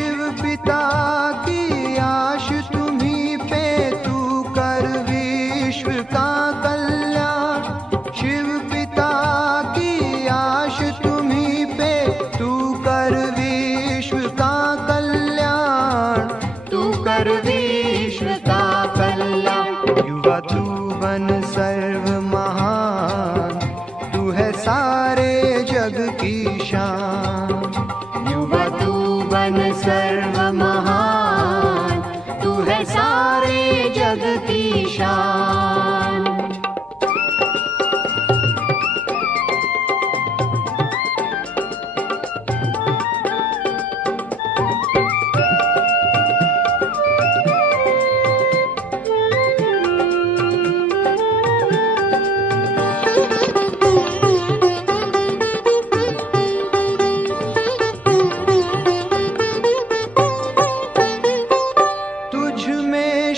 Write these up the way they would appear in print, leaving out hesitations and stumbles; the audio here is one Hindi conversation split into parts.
शिव पिता की आश तुम्हीं पे, तू कर विश्व का कल्याण। शिव पिता की आश तुम्हीं पे, तू कर विश्व का कल्याण, तू कर विश्व का कल्याण। युवा तू बन सर्व महान, तू है सारे जग की शान। युवा तू बन सर्व महान, तू है सारे जग की शान।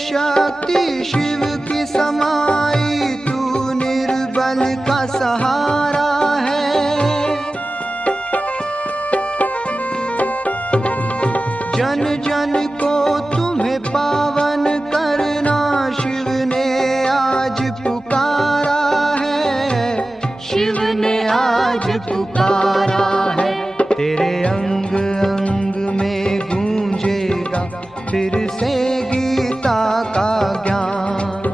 शक्ति शिव की समाई, तू निर्बल का सहारा है। जन जन को तुम्हें पावन करना, शिव ने आज पुकारा है। शिव ने आज पुकारा है। तेरे अंग अंग में गूंजेगा फिर से गीता का ज्ञान।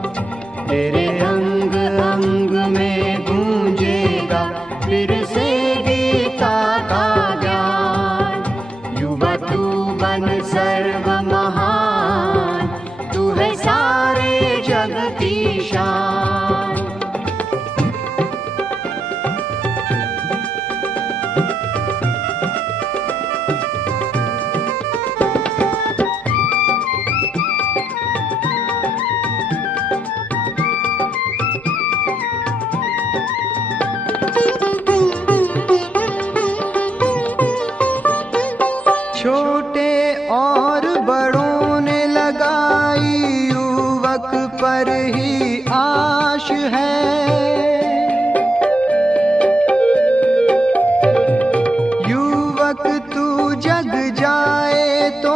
तेरे अंग अंग में गूंजेगा फिर से गीता का ज्ञान। युवा तू बन सर्व महान, तू है सारे जग की शान। छोटे और बड़ों ने लगाई, युवक पर ही आश है। युवक तू जग जाए तो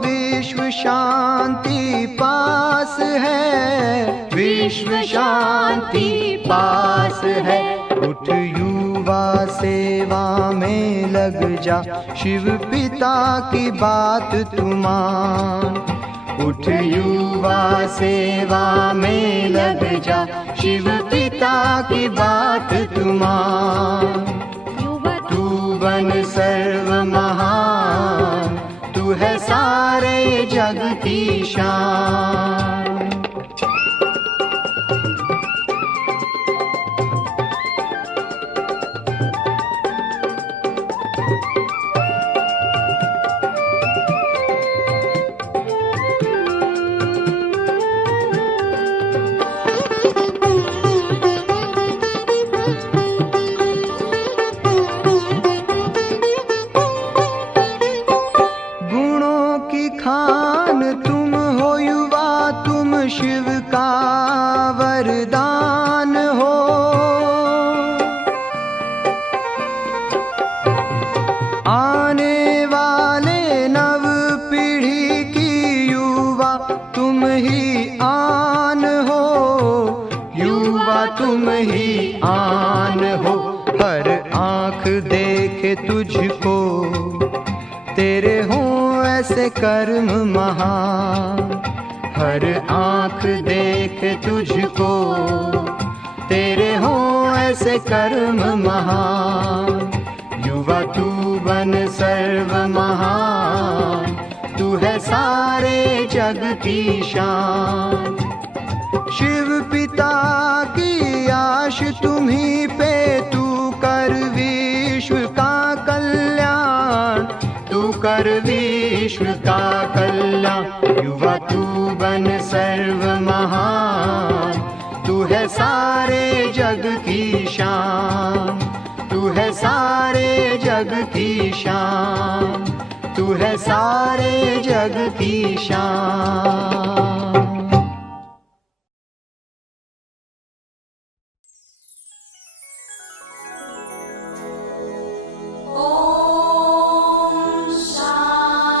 विश्व शांति पास है। विश्व शांति पास है। उठ युवा सेवा में लग जा, शिव पिता की बात तू मान। उठ युवा सेवा में लग जा, शिव पिता की बात तू मान। तू बन सर्व महान, तू है सारे जग की शान। खान तुम हो युवा, तुम शिव का वरदान हो। आने वाले नव पीढ़ी की युवा तुम ही आन हो। युवा तुम ही आन हो। हर आँख देखे तुझको, तेरे हों ऐसे कर्म महान। हर आँख देखे तुझको, तेरे हों ऐसे कर्म महान। युवा तू बन सर्व महान, तू है सारे जग की शान। शिव पिता की आश तुम्हीं पे, तू कर विश्व का कल्याण, तू कर विश्व का कल्याण। युवा तू बन सर्व महान, तू है सारे जग की शान। तू है सारे जग की शान, तू है सारे जग की शान। ओम शांति।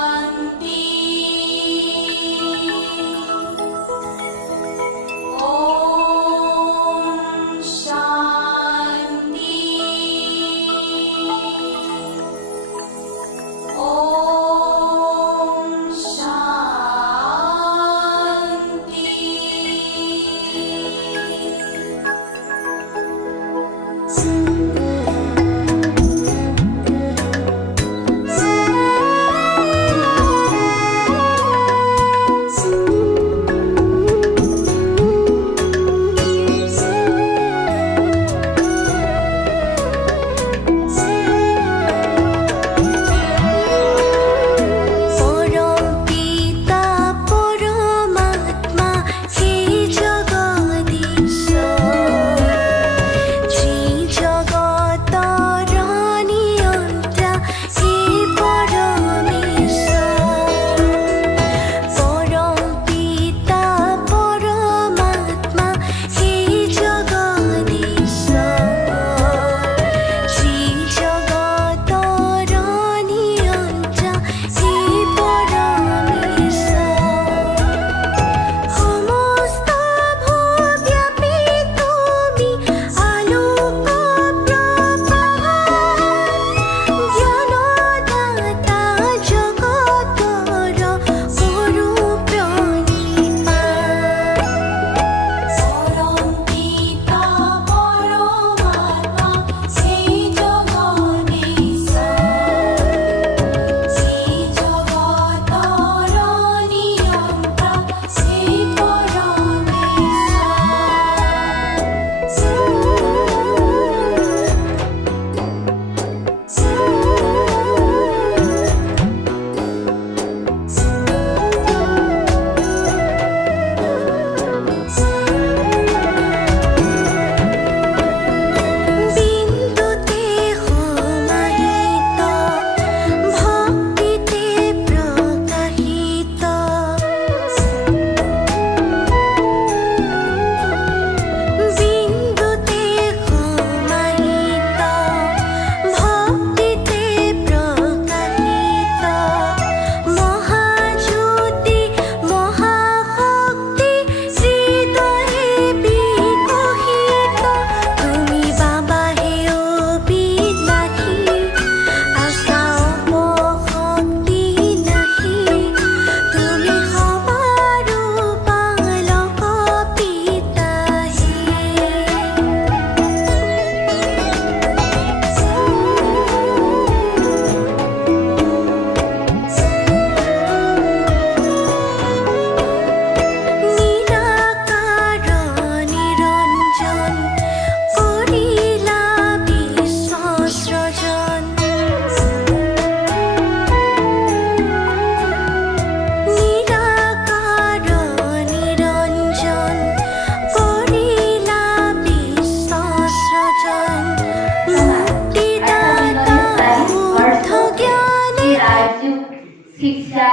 शिक्षा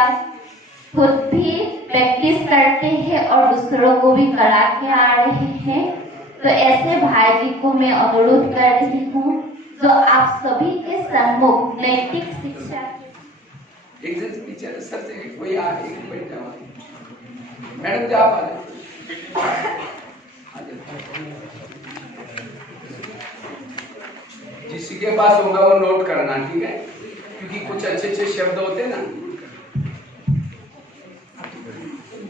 खुद भी प्रैक्टिस करते हैं और दूसरों को भी करा के आ रहे हैं। तो ऐसे भाई जी को मैं अनुरोध कर रही हूँ जो आप सभी के सम्मुख नैतिक शिक्षा एक जन पीछे सर से कोई आ एक बैठ जाओ मैडम जा पा जिसके पास होगा वो नोट करना, ठीक है, क्योंकि कुछ अच्छे अच्छे शब्द होते हैं ना।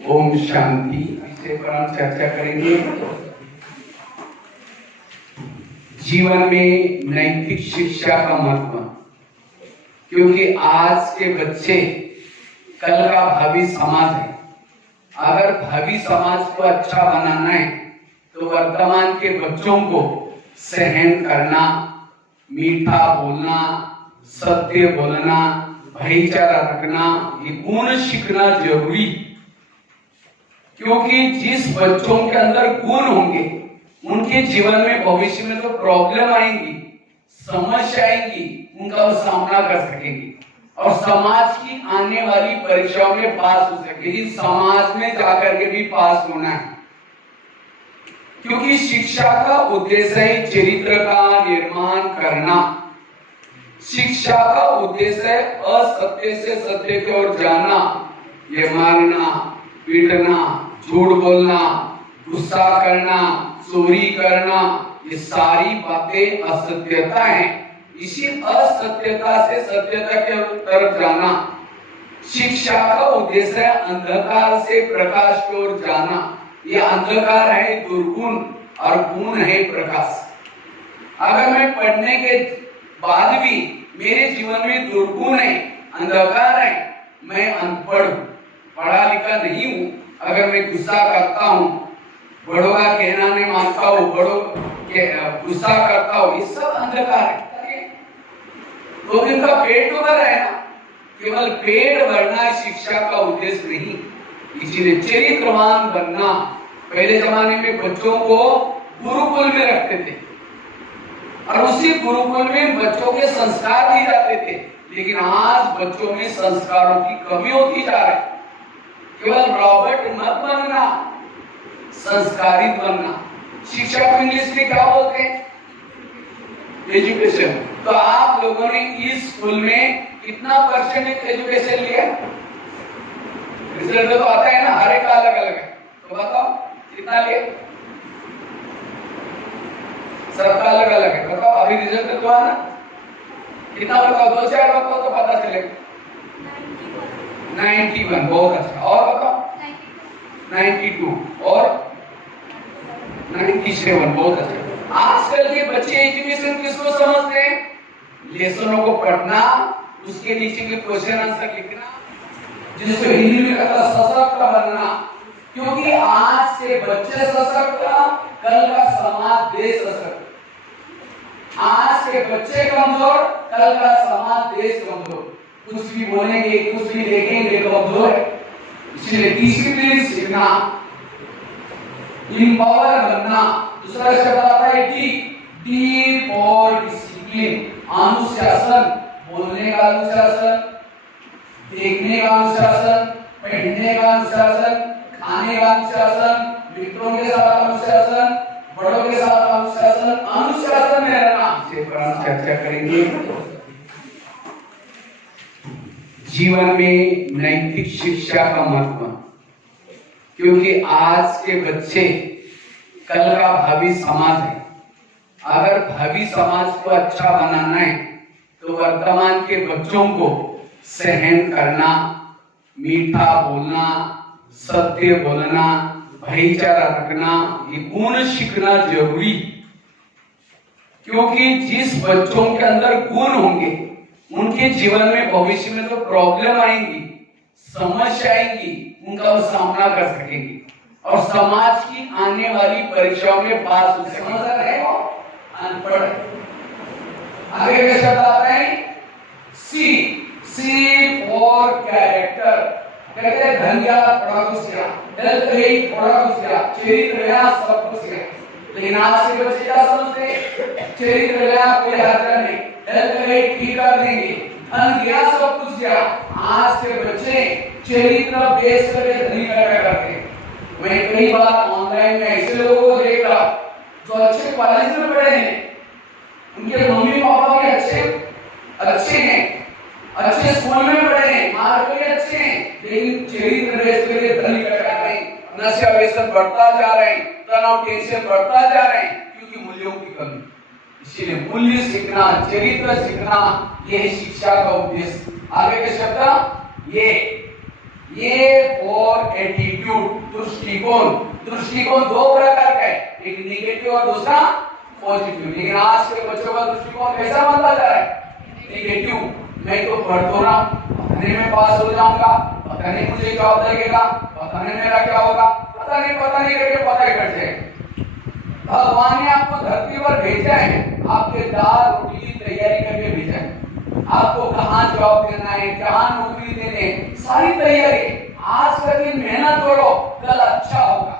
ओम शांति विषय पर हम चर्चा करेंगे। जीवन में नैतिक शिक्षा का महत्व, क्योंकि आज के बच्चे कल का भावी समाज है। अगर भावी समाज को अच्छा बनाना है तो वर्तमान के बच्चों को सहन करना, मीठा बोलना, सत्य बोलना, भाईचारा रखना, ये गुण सीखना जरूरी। क्योंकि जिस बच्चों के अंदर गुण होंगे उनके जीवन में भविष्य में तो प्रॉब्लम आएंगी, समस्या आएंगी, उनका वो सामना कर सकेंगे और समाज की आने वाली परीक्षाओं में पास हो सकेगी। समाज में जाकर के भी पास होना है, क्योंकि शिक्षा का उद्देश्य है चरित्र का निर्माण करना। शिक्षा का उद्देश्य है असत्य से सत्य की ओर जाना। ये मारना, पीटना, झूठ बोलना, गुस्सा करना, चोरी करना, ये सारी बातें असत्यता है। इसी असत्यता से सत्यता के तरफ जाना। शिक्षा का उद्देश्य है अंधकार से प्रकाश की ओर जाना। ये अंधकार है दुर्गुण और गुण है प्रकाश। अगर मैं पढ़ने के बाद भी मेरे जीवन में दुर्गुण है, अंधकार है, मैं अनपढ़ हूँ, पढ़ा लिखा नहीं हूँ, अगर मैं गुस्सा करता हूँ, बड़ों का कहना नहीं मानता हूँ, बड़ों के गुस्सा करता हूँ, ये सब अंधकार है। तो इनका पेट तो भर है ना, केवल पेट भरना शिक्षा का उद्देश्य नहीं। इसीलिए चरित्रवान बनना। पहले जमाने में बच्चों को गुरुकुल में रखते थे और उसी गुरुकुल में बच्चों के संस्कार दिए जाते थे, लेकिन आज बच्चों में संस्कारों की कमी होती जा रही है। केवल रॉबर्ट मत बनना, संस्कारित बनना। शिक्षा को इंग्लिश में क्या बोलते हैं? एजुकेशन। तो आप लोगों ने इस स्कूल में कितना परसेंटेज एजुकेशन लिया? रिजल्ट तो आता है ना, हर एक का अलग अलग है, तो बताओ कितना लिए? सबका अलग अलग है, बताओ अभी रिजल्ट तो आना कितना बताओ? 2-4 बताओ तो पता चलेगा। 91, बहुत अच्छा। और बताओ 92 और 97, बहुत अच्छा। आजकल के बच्चे एजुकेशन किसको समझते हैं? लेसनों को पढ़ना, उसके नीचे के क्वेश्चन आंसर लिखना, जिसको हिंदी में कहता सशक्त बनना। क्योंकि आज के बच्चे सशक्त, कल का समाज देश सशक्त। आज के बच्चे कमजोर, कल का समाज देश कमजोर। कुछ भी बोलेंगे, कुछ भी देखेंगे, कमजोर है। इसलिए डिसिप्लिन सीखना, इंपावर बनना। दूसरा शब्द आता है डी, डी फॉर डिसिप्लिन, अनुशासन। बोलने का अनुशासन, देखने का अनुशासन, पहनने का अनुशासन, खाने का अनुशासन, मित्रों के साथ अनुशासन, बड़ों के साथ अनुशासन, अनुशासन में रहना। इसे पर हम चर्चा करेंगे। जीवन में नैतिक शिक्षा का महत्व, क्योंकि आज के बच्चे कल का भावी समाज है। अगर भावी समाज को अच्छा बनाना है तो वर्तमान के बच्चों को सहन करना, मीठा बोलना, सत्य बोलना, भाईचारा रखना, ये गुण सीखना जरूरी। क्योंकि जिस बच्चों के अंदर गुण होंगे उनके जीवन में भविष्य में तो प्रॉब्लम आएंगी, समस्या आएंगी, उनका वो सामना कर सकेंगे और समाज की आने वाली परीक्षाओं में पास हो सकेंगे। अनपढ़। आगे के शब्द आते हैं सी, सी फॉर कैरेक्टर। कहते हैं धन या थोड़ा कुछ किया, हेल्थ गई थोड़ा कुछ किया, चरित्र गया सब कुछ किया। लेकिन आज के बच्चे क्या समझते हैं? चरित्र गया कोई हर्जा नहीं, हेल्थ गई ठीक कर देंगे, धन दिया, सब कुछ दिया। आज के बच्चे चरित्र बेच करके धनी करते हैं। मैं कई बार ऑनलाइन में ऐसे लोगों को देख रहा जो अच्छे कॉलेज में पढ़े हैं, उनके मम्मी पापा भी अच्छे हैं, अच्छे स्कूल में पढ़े हैं, मार्क भी अच्छे हैं, लेकिन चरित्र बेच करके धनी कर रहे हैं। नशा व्यसन बढ़ता जा रहे हैं, तनाव टेंशन बढ़ता जा रहे हैं, क्योंकि मूल्यों की कमी। इसीलिए मूल्य सीखना, चरित्र सीखना, यही शिक्षा का उद्देश्य। आगे के शब्द ये फॉर एटीट्यूड, दृष्टिकोण दो प्रकार का है, एक नेगेटिव और दूसरा पॉजिटिव। लेकिन आज के बच्चों का दृष्टिकोण कैसा बनता जा रहा है? नेगेटिव। मैं तो पढ़ तो रहा हूं, पता नहीं मैं पास हो जाऊंगा, पता नहीं मुझे जॉब लगेगा, पता नहीं मेरा क्या होगा, पता नहीं करके पढ़ाई करते हैं। भगवान ने आपको धरती पर भेजा है, आपके दाल रोटी की तैयारी करके भेजा है। आपको कहाँ जॉब देना है, कहाँ नौकरी देने है, सारी तैयारी। आज का दिन मेहनत करो, कल अच्छा होगा।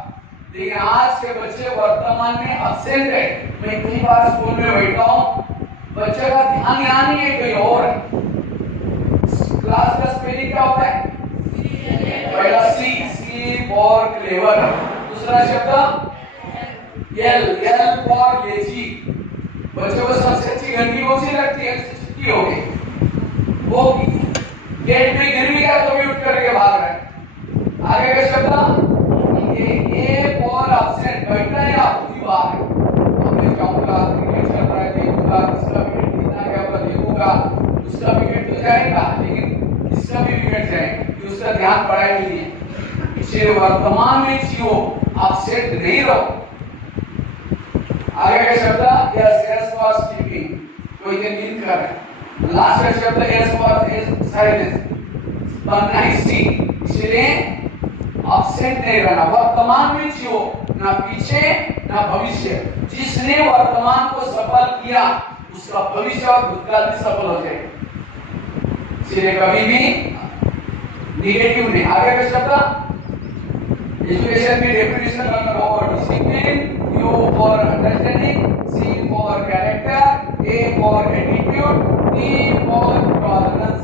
लेकिन आज के बच्चे वर्तमान में अब्सेंट है। मैं कई बार स्कूल में बैठा हूँ, बच्चे का ध्यान यहाँ नहीं है, कहीं और है। क्लास का स्पेलिंग क्या होता है? पहला सी फॉर क्लेवर, दूसरा शब्द एल फॉर लेजी। बच्चों को सबसे अच्छी घंटी कौन सी लगती है? छुट्टी हो गई, वो गेट में गिर भी गया तो भी उठ करके भाग रहा है। आगे का शब्द ए फॉर एब्सेंट, बैठना है आप खुद ही बाहर है। मैं जाऊंगा, क्रिकेट चल रहा है, देखूंगा, किसका विकेट कितना गया होगा देखूंगा, उसका विकेट तो जाएगा, लेकिन किसका भी विकेट जाए कि उसका ध्यान पढ़ाई में नहीं है। इसे वर्तमान में जियो, आप सेट नहीं रहो। आगे का शब्द एस फॉर स्लीपिंग, कोई के नींद कर रहा है। लास्ट का शब्द एस फॉर साइलेंस, बनना ही सी। इसलिए एब्सेंट नहीं रहना, वर्तमान में जियो, ना पीछे ना भविष्य। जिसने वर्तमान को सफल किया, उसका भविष्य और भूतकाल भी सफल हो जाएगा। इसलिए कभी भी नेगेटिव नहीं। आगे का शब्द एजुकेशन में डेफिनेशन और discipline, U for understanding, C for character, A for attitude, T for tolerance.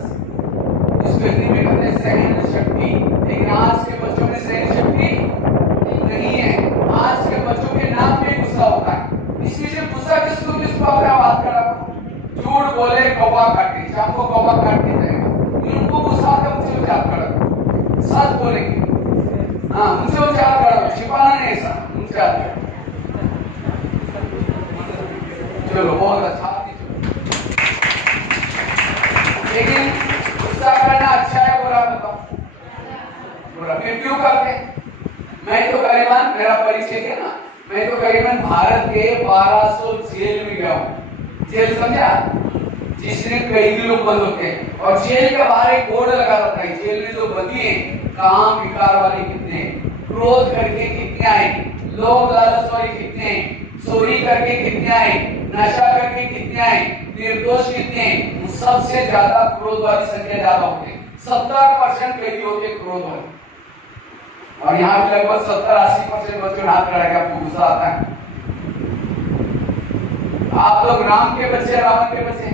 इसको हिंदी में कहते हैं सहन शक्ति। लेकिन आज के बच्चों में सहन शक्ति नहीं है। आज के बच्चों के नाम में गुस्सा होता है। इसमें से गुस्सा किसको अपना बात कर रहा हूं? झूठ बोले कौवा काटे, शाम को कौवा काट के जाएगा, उनको गुस्सा आता मुझे उचार करो, सच बोलेंगे, हाँ मुझे उचार करो, छिपाना नहीं ऐसा, उचार करो। चलो बहुत अच्छा। लेकिन गुस्सा करना अच्छा है बुरा बताओ? बुरा। फिर क्यों करते? मैं तो करीबन, मेरा परिचय है ना, मैं तो करीबन भारत के 1200 जेल में गया हूँ। जेल समझा? जिसमें कैदी लोग बंद होते हैं, और जेल के बाहर एक बोर्ड लगा रहता है, जेल में जो बंदी है, काम विकार वाले कितने, क्रोध करके कितने आए, लोभ लालच वाले कितने, चोरी करके कितने आए, नशा करके कितने आए, निर्दोष कितने, सबसे ज्यादा क्रोध वाली संख्या ज्यादा होते हैं। 70% कैदी होते हैं क्रोध वाले। और यहाँ भी लगभग 70-80% बच्चों हाथ खड़ा, आपको गुस्सा आता है। आप लोग राम के बच्चे, रावण के बच्चे,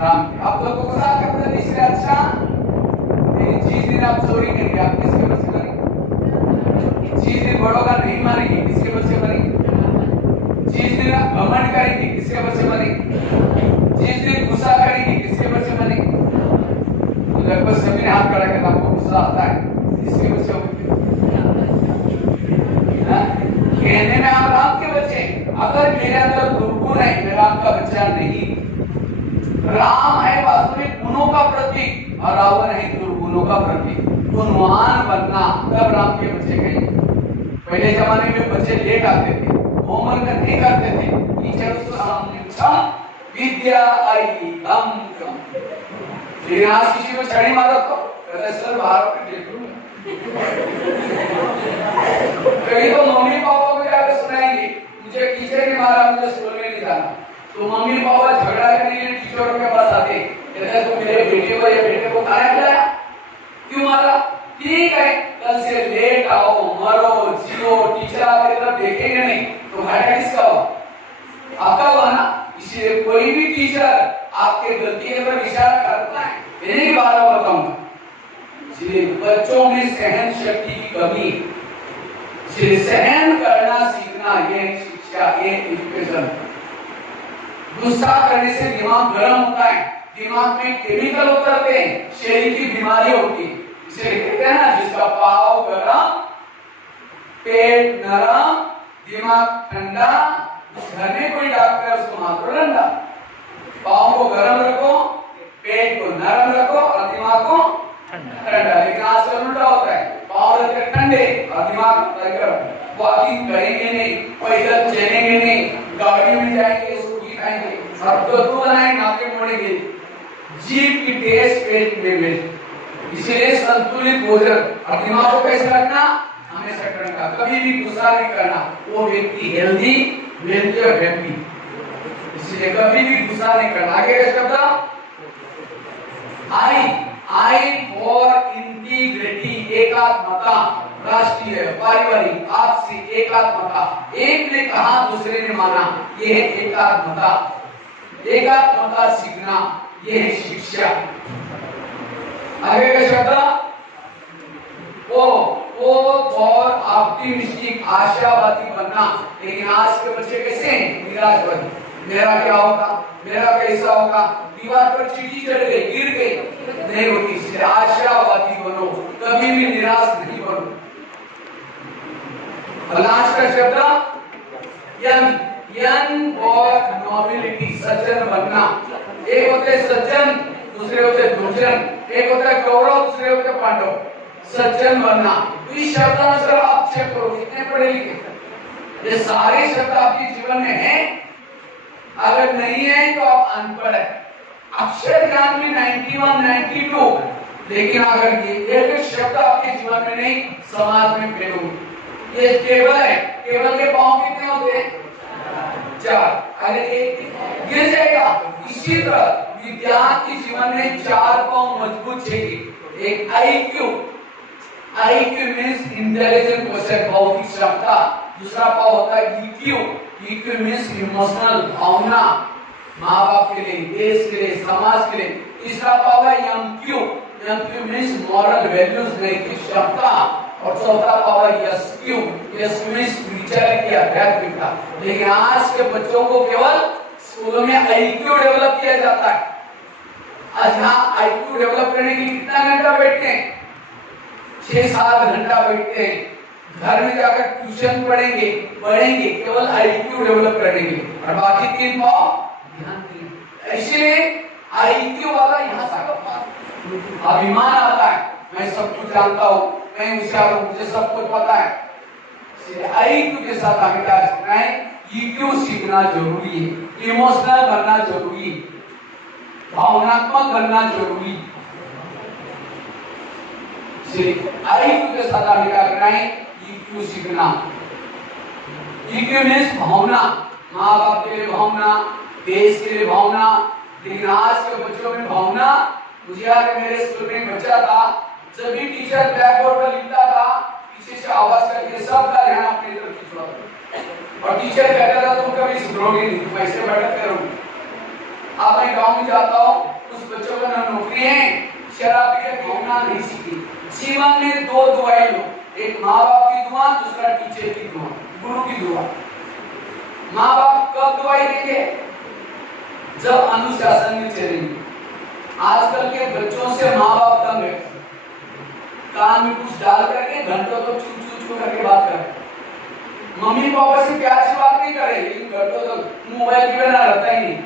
राम के। आप लोग को गुस्सा करते हैं इसलिए अच्छा, लेकिन जिस दिन आप चोरी करेंगे, आप किसके बच्चे बनेंगे? जिस दिन बड़ों का नहीं मानेंगे, किसके बच्चे बनेंगे? जिस दिन आप घमंड करेंगे, किसके बच्चे बनेंगे? जिस दिन गुस्सा करेंगे, किसके बच्चे बनेंगे? तो लगभग सभी ने हाथ खड़ा किया, आपको गुस्सा आता है, किसके बच्चे होंगे? कहने में हम राम के बच्चे, अगर मेरे अंदर दुर्गुण है, मैं राम का बच्चा नहीं। राम है वास्तविक गुणों का प्रतीक और रावण है दुर्गुणों का प्रतीक। गुणवान बनना, तब राम के बच्चे कहेंगे। पहले जमाने में बच्चे लेट आते थे, होमवर्क नहीं करते थे, टीचर उसको सामने विद्या आई हम कम। लेकिन आज किसी को छड़ी मारा तो सर बाहर देख लूंगा। कहीं तो मम्मी पापा को जाकर सुनाएंगे, मुझे टीचर ने मारा, मुझे स्कूल में नहीं जाना। तो मम्मी पापा झगड़ा करने के लिए टीचरों के पास आते, कहते तो मेरे बेटे को या बेटे को खाना खिलाया, क्यों मारा? ठीक है, कल से लेट आओ, मरो जियो, टीचर आपकी तरफ देखेंगे नहीं तो घाटा किसका हो? आपका हुआ ना। इसलिए कोई भी टीचर आपके गलती के पर इशारा करता है, इन्हीं बार बताऊंगा। इसलिए बच्चों में सहन शक्ति की कमी, इसलिए सहन करना सीखना, ये शिक्षा, ये एजुकेशन। गुस्सा करने से दिमाग गर्म होता है, दिमाग में केमिकल उतरते हैं, शरीर की बीमारी होती है। इसे कहते हैं ना, जिसका पाव गरम, पेट नरम, दिमाग ठंडा, उस घर में कोई डॉक्टर है उसको मारो ठंडा। पाव को गरम रखो, पेट को नरम रखो और दिमाग को ठंडा। लेकिन आजकल उल्टा होता है, पाव रखते ठंडे और दिमाग गर्म। वॉकिंग करेंगे नहीं, पैदल चलेंगे नहीं, गाड़ी में जाएंगे, स्कूटी खाएंगे, सब तो बनाए नाके मोड़ेंगे, जीभ की टेस्ट पेट में मिले। इसलिए संतुलित भोजन। और दिमाग को कैसे रखना, हमेशा करना, कभी भी गुस्सा नहीं करना। वो व्यक्ति हेल्दी और हैप्पी, इसलिए कभी भी गुस्सा नहीं करना। आगे का शब्द आई फॉर इंटीग्रिटी, एकात्मता, राष्ट्रीय, पारिवारिक, आपसी एकात्मता। एक ने कहा दूसरे ने माना, ये है एकात्मता। एकात्मता सीखना, ये है शिक्षा। आगे का शब्द वो बहुत ऑप्टिमिस्टिक, आशावादी बनना। लेकिन आज के बच्चे कैसे हैं, निराशवादी। मेरा क्या होगा, मेरा कैसा होगा, दीवार पर चींटी चढ़ गई, गिर गई, नहीं होती। इसलिए आशावादी बनो, कभी भी निराश नहीं बनो। लास्ट का शब्द यन और नॉबिलिटी, सज्जन बनना। एक होते हैं सज्जन, दूसरे होते हैं दुर्जन। एक होता है कौरव, दूसरे होते हैं पांडव। सज्जन बनना, तो इस शब्दानुसार आप चेक करो कितने पढ़े लिखे। ये सारे शब्द आपके जीवन में हैं, अगर नहीं है तो आप अनपढ़ है। अक्षर ज्ञान में 91, 92, लेकिन अगर ये एक शब्द आपके जीवन में नहीं, समाज में फेल होगी। ये टेबल है, टेबल के पांव कितने होते हैं, 4, अगर एक गिर जाएगा। इसी तरह विद्यार्थी जीवन में 4 पांव मजबूत चाहिए। एक IQ मीन्स इंटेलिजेंट क्वेश्चन, बौद्धिक क्षमता। दूसरा पाव होता है EQ मीन्स इमोशनल, भावना, माँ बाप के लिए, देश के लिए, समाज के लिए। तीसरा पाव है MQ मीन्स मॉरल वैल्यूज, नैतिक क्षमता। और चौथा पाव है SQ मीन्स स्पिरिचुअलिटी, आध्यात्मिकता। लेकिन आज के बच्चों को केवल स्कूलों में IQ डेवलप किया जाता है। आज यहाँ IQ डेवलप करने के लिए कितना घंटा बैठते हैं, 6-7 घंटा बैठते हैं। घर में जाकर ट्यूशन पढ़ेंगे केवल IQ डेवलप करने के लिए, और बाकी 3 पाव ध्यान दें। इसलिए IQ वाला यहाँ से अभिमान आता है, मैं सब कुछ जानता हूँ, मैं होशियार हूँ, मुझे सब कुछ पता है। इसलिए IQ के साथ हमें क्या सीखना है, EQ सीखना जरूरी है, इमोशनल बनना जरूरी है, भावनात्मक बनना जरूरी। IQ के साथ हमें क्या करना है, EQ सीखना। EQ मीन्स भावना, माँ बाप के लिए भावना, देश के लिए भावना। लेकिन आज के बच्चों में भावना, मुझे याद है मेरे स्कूल में एक बच्चा था, जब भी टीचर ब्लैक बोर्ड पर लिखता था, पीछे से आवाज करके सबका ध्यान अपनी तरफ खिंचवाता, और टीचर कहता था तुम कभी सुधरोगे नहीं, तुम ऐसे भटक करोगे। अब मैं गाँव में जाता हूँ, उस बच्चों को ना नौकरी है, शराब पी के भावना नहीं सीखी। जीवन में 2 दुआएं लो, एक माँ बाप की दुआ, दूसरा टीचर की दुआ, गुरु की दुआ। माँ बाप कब दुआएं देंगे, जब अनुशासन में चलेंगे। आजकल के बच्चों से माँ बाप दंग है, कान में कुछ डाल करके घंटों तो चू करके बात करे। मम्मी पापा से प्यार से बात नहीं करे, लेकिन घंटों तो मोबाइल के बिना रहता ही नहीं,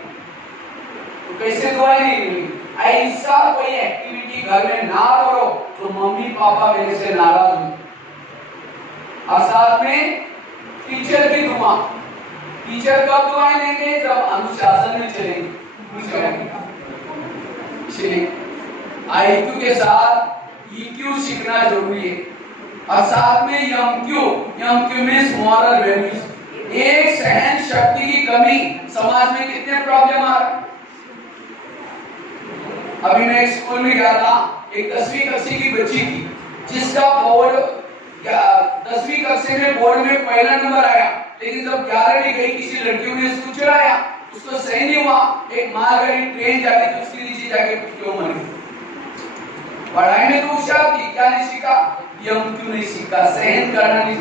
तो कैसे दुआएं नहीं। ऐसा कोई एक्टिविटी घर में ना करो तो मम्मी पापा मेरे से नाराज होंगे। और साथ में टीचर की दुआ, टीचर कब दुआएं देंगे, जब अनुशासन में चलेंगे। IQ के साथ EQ सीखना जरूरी है, और साथ में MQ मीन्स मॉरल वैल्यूज। एक सहन शक्ति की कमी, समाज में कितने प्रॉब्लम आ रहे। अभी मैं एक स्कूल में गया था, एक 10वीं कक्षा की बच्ची थी, जिसका बोर्ड 10वीं कक्षा में बोर्ड में पहला नंबर आया, लेकिन जब 11वीं गई किसी लड़कियों ने उसको चढ़ाया, उसको सही नहीं हुआ, एक मालगाड़ी ट्रेन जा रही थी, उसके नीचे जाके क्यों मरी? पढ़ाई में तो होशियार थी, क्या नहीं सीखा? यम क्यों नहीं सीखा? सहन करना नहीं।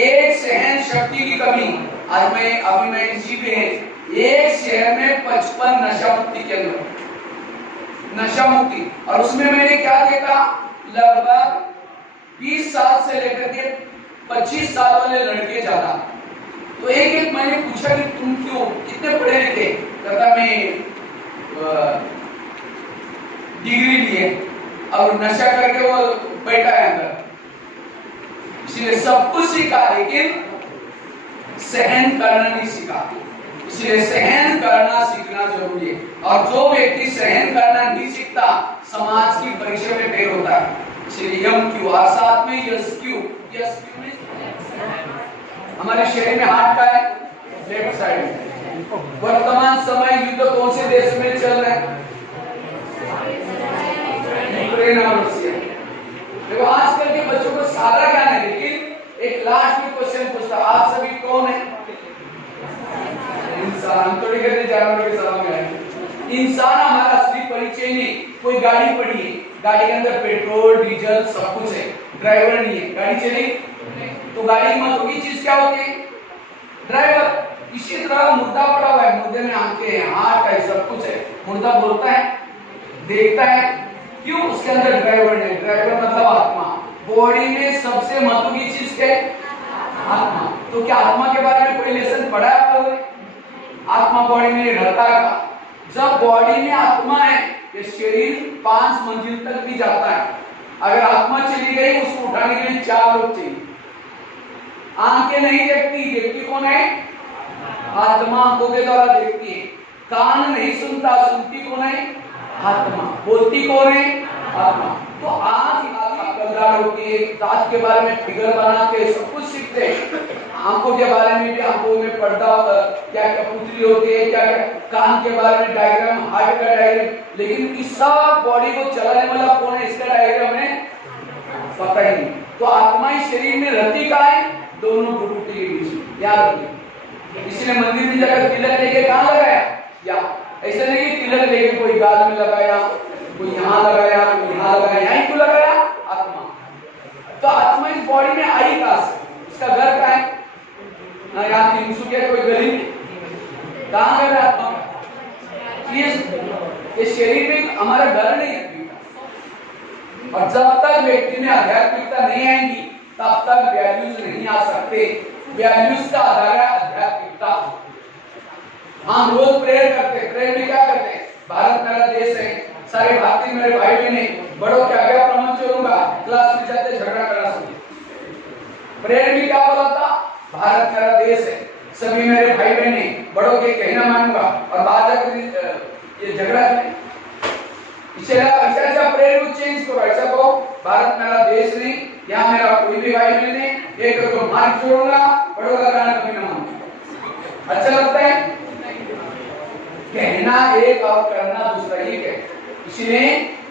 एक सहन शक्ति की कमी। आज अभी मैं इसी पे एक शहर में 55 नशा मुक्ति केंद्र, नशा मुक्ति, और उसमें मैंने क्या देखा, लगभग 20 साल से लेकर के 25 साल वाले लड़के ज्यादा। तो एक मैंने पूछा कि तुम क्यों, कितने पढ़े लिखे? कहता मैं डिग्री लिए और नशा करके वो बैठा है अंदर। इसलिए सब कुछ सीखा लेकिन सहन करना नहीं सीखा। इसलिए सहन करना सीखना जरूरी है, और जो व्यक्ति सहन करना नहीं सीखता समाज की परीक्षा में फेल होता है। इसलिए यम क्यू और साथ में यस क्यू। यस क्यू में हमारे शरीर में हाथ का है लेफ्ट साइड में। वर्तमान समय युद्ध कौन से देश में चल रहा है? यूक्रेन और रशिया। देखो आजकल के बच्चों को सारा ज्ञान है, लेकिन एक लास्ट में क्वेश्चन पूछता, आप सभी कौन है? इंसान। हम थोड़ी कहते जानवर के सलाम में। इंसान हमारा असली परिचय नहीं। कोई गाड़ी पड़ी है, गाड़ी के अंदर पेट्रोल डीजल सब कुछ है, ड्राइवर नहीं है, गाड़ी चली तो गाड़ी की महत्व की चीज क्या होती है? ड्राइवर। इसी तरह मुर्दा पड़ा हुआ है, मुर्दे में आंखें हैं, हाथ है, सब कुछ है, मुर्दा बोलता है, देखता है, क्यों? उसके अंदर ड्राइवर नहीं। ड्राइवर मतलब आत्मा। बॉडी में सबसे महत्व की चीज क्या है? आत्मा। तो क्या आत्मा के बारे में कोई लेसन पढ़ा है आप लोगों ने? आत्मा बॉडी में रहता है। जब बॉडी में आत्मा है, ये शरीर 5 मंजिल तक भी जाता है। अगर आत्मा चली गई, उसको उठाने के लिए 4 लोग चाहिए। आंखें नहीं देखती, देखती कौन है? आत्मा आंखों के द्वारा देखती है। कान नहीं सुनता, सुनती कौन है? आत्मा। बोलती कौन है? आत्मा। तो आज कलदार होती है, दांत के बारे में फिगर बना के सब कुछ सीखते हैं। आंखों के बारे में भी, आंखों में पर्दा क्या क्या पुतली होती है, क्या क्या, कान के बारे में डायग्राम, हार्ट का डायग्राम, लेकिन इस सब बॉडी को चलाने वाला कौन है, इसका डायग्राम है पता ही नहीं। तो आत्मा इस शरीर में रहती कहाँ है? दोनों गुरुटी के बीच में। याद रखिए, इसलिए मंदिर में जाकर तिलक लेके कहाँ लगाया? या ऐसा नहीं कि तिलक लेके कोई गाल में लगाया, कोई यहाँ लगाया, कोई यहाँ लगाया, यहीं क्यों लगाया? आत्मा। तो आत्मा इस बॉडी में आई कहाँ से? इसका घर कहाँ है? ना यहाँ तिनसुकिया कोई गली में, कहाँ घर है आत्मा? ये शरीर में हमारा घर नहीं है। और जब तक व्यक्ति में आध्यात्मिकता नहीं आएगी तब तक वैल्यूज नहीं आ सकते। वैल्यूज का आधार है आध्यात्मिकता। हम रोज प्रेयर करते हैं, प्रेयर में क्या करते हैं? भारत मेरा देश है, सारे भारतीय मेरे भाई बहन हैं, बड़ों के आगे प्रमाण चलूंगा, क्लास में जाते झगड़ा करना सुनिए। प्रेयर में क्या बोला था? भारत मेरा देश है, सभी मेरे भाई बहन हैं, बड़ों के कहना मानूंगा, और बाहर जाकर ये झगड़ा है। ऐसा प्रेयर को चेंज करो, ऐसा कहो भारत मेरा देश नहीं, यहाँ मेरा कोई भी भाई बहन नहीं, एक को मार छोड़ूंगा, बड़ों का कहना कभी ना मानूंगा। अच्छा लगता है? कहना एक और करना दूसरा एक है। इसलिए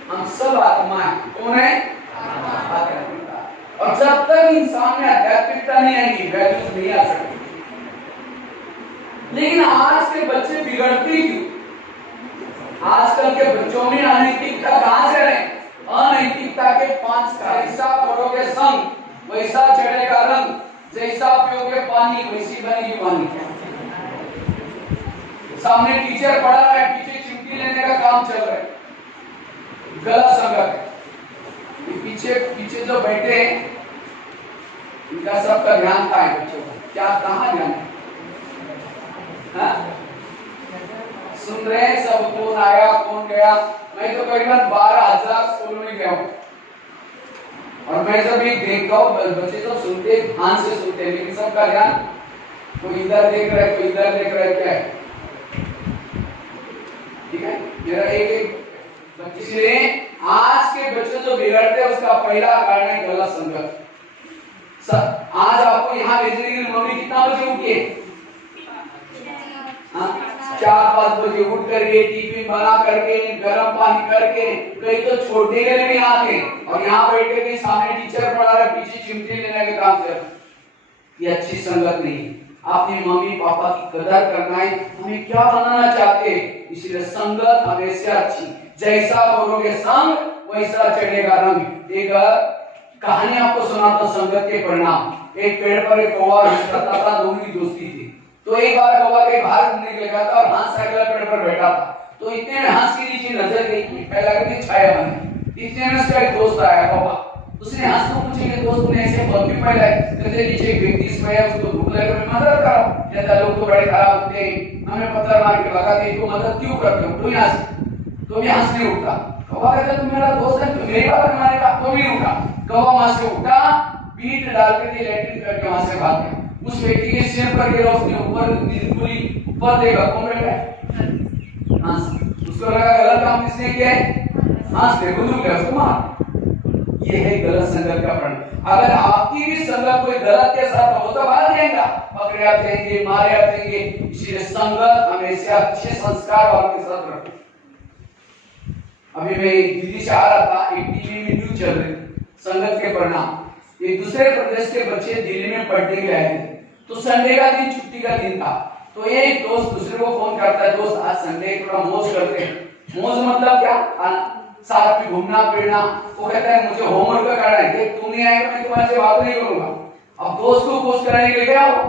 हम सब आत्मा है। कौन है? आध्यात्मिकता। और जब तक इंसान में आध्यात्मिकता नहीं आएगी, वैल्यूज नहीं आ सकती। लेकिन आज के बच्चे बिगड़ते क्यों? आजकल के बच्चों में अनैतिकता कहां से है? अनैतिकता के 5 कारण। जैसा पढ़ोगे संग, वैसा चढ़ेगा रंग, जैसा पियोगे पानी, वैसी बनेगी वाणी। सामने टीचर पढ़ा रहा है, पीछे चिमटी लेने का काम चल रहा है, गलत संगत है। पीछे जो बैठे हैं, इनका सबका ध्यान कहाँ है? बच्चों का क्या, कहाँ ध्यान है? सुन रहे हैं सब, कौन आया कौन गया। मैं तो करीबन 12,000 स्कूल में गया हूँ, और मैं जब भी देखता हूँ बच्चे तो सुनते, ध्यान से सुनते, लेकिन सबका ध्यान कोई इधर देख रहा है, कोई इधर देख रहा है। क्या है? ठीक है, मेरा एक इसलिए आज के बच्चे जो बिगड़ते हैं उसका पहला कारण है गलत संगत। आज आपको यहाँ भेजने की मम्मी कितना बजे उठी है? 4-5 बजे उठ करके टिफिन बना करके गर्म पानी करके, कहीं तो छोड़ने के लिए भी आते, और यहाँ बैठ के सामने टीचर पढ़ा रहा है, पीछे चिमटी लेने का काम चल। ये अच्छी संगत नहीं। अपने मम्मी पापा की कदर करना है, हमें क्या बनाना चाहते हैं। इसलिए संगत हमेशा अच्छी, जैसा करोगे संग वैसा चढ़ेगा रंग। एक कहानी आपको सुनाता हूं संगत के परिणाम। एक पेड़ पर एक कौवा रहता था, दोनों की दोस्ती थी। तो एक बार कौवा के बाहर घूमने के लिए गया था और हंस अगला पेड़ पर बैठा था। तो इतने में हंस के नीचे नजर गई, पहला कभी छाया बनी। इतने में उसका एक दोस्त आया कौवा, उसने हंस को पूछे कि दोस्त ने ऐसे बहुत भी पहला है, कहते नीचे एक व्यक्ति सोया, उसको भूख लगे मैं मदद करो। कहता लोग तो बड़े खराब होते हैं, हमें पत्थर मार के भगाते हैं, तो मदद क्यों करते हो? तो यहाँ तो भी हंस नहीं उठा। कौवा कहता तुम मेरा दोस्त है, तुम मेरी बात मानेगा? तो भी उठा। कौवा वहां से उठा, पीठ डाल के लैट्रिन करके वहां से भाग गया। उस व्यक्ति के सिर पर गिरा, उसने ऊपर पूरी ऊपर देखा, कौन बैठा है? हंस। उसको लगा गलत काम किसने किया है? हंस ने बंदूक ले उसको मार। ये है गलत संगत का परिणाम। अगर आपकी भी संगत कोई गलत के साथ हो तो भाग जाएगा, पकड़े आप जाएंगे, मारे आप जाएंगे। इसलिए संगत हमेशा अच्छे संस्कार वालों के साथ रखो। अभी मैं दिल्ली से आ रहा था, एक टीवी में न्यूज चल रही, संगत के परिणाम। एक दूसरे प्रदेश के बच्चे दिल्ली में पढ़ने के लिए आए थे। तो संडे का दिन छुट्टी का दिन था। तो एक दोस्त दूसरे को फोन करता है, दोस्त आज संडे थोड़ा मौज करते हैं। मौज मतलब क्या? साथ में घूमना फिरना। वो कहता है मुझे होमवर्क का करना है, देख तू नहीं आएगा मैं तुम्हारे से बात नहीं करूंगा। अब दोस्त को खुश कराने के लिए गया वो,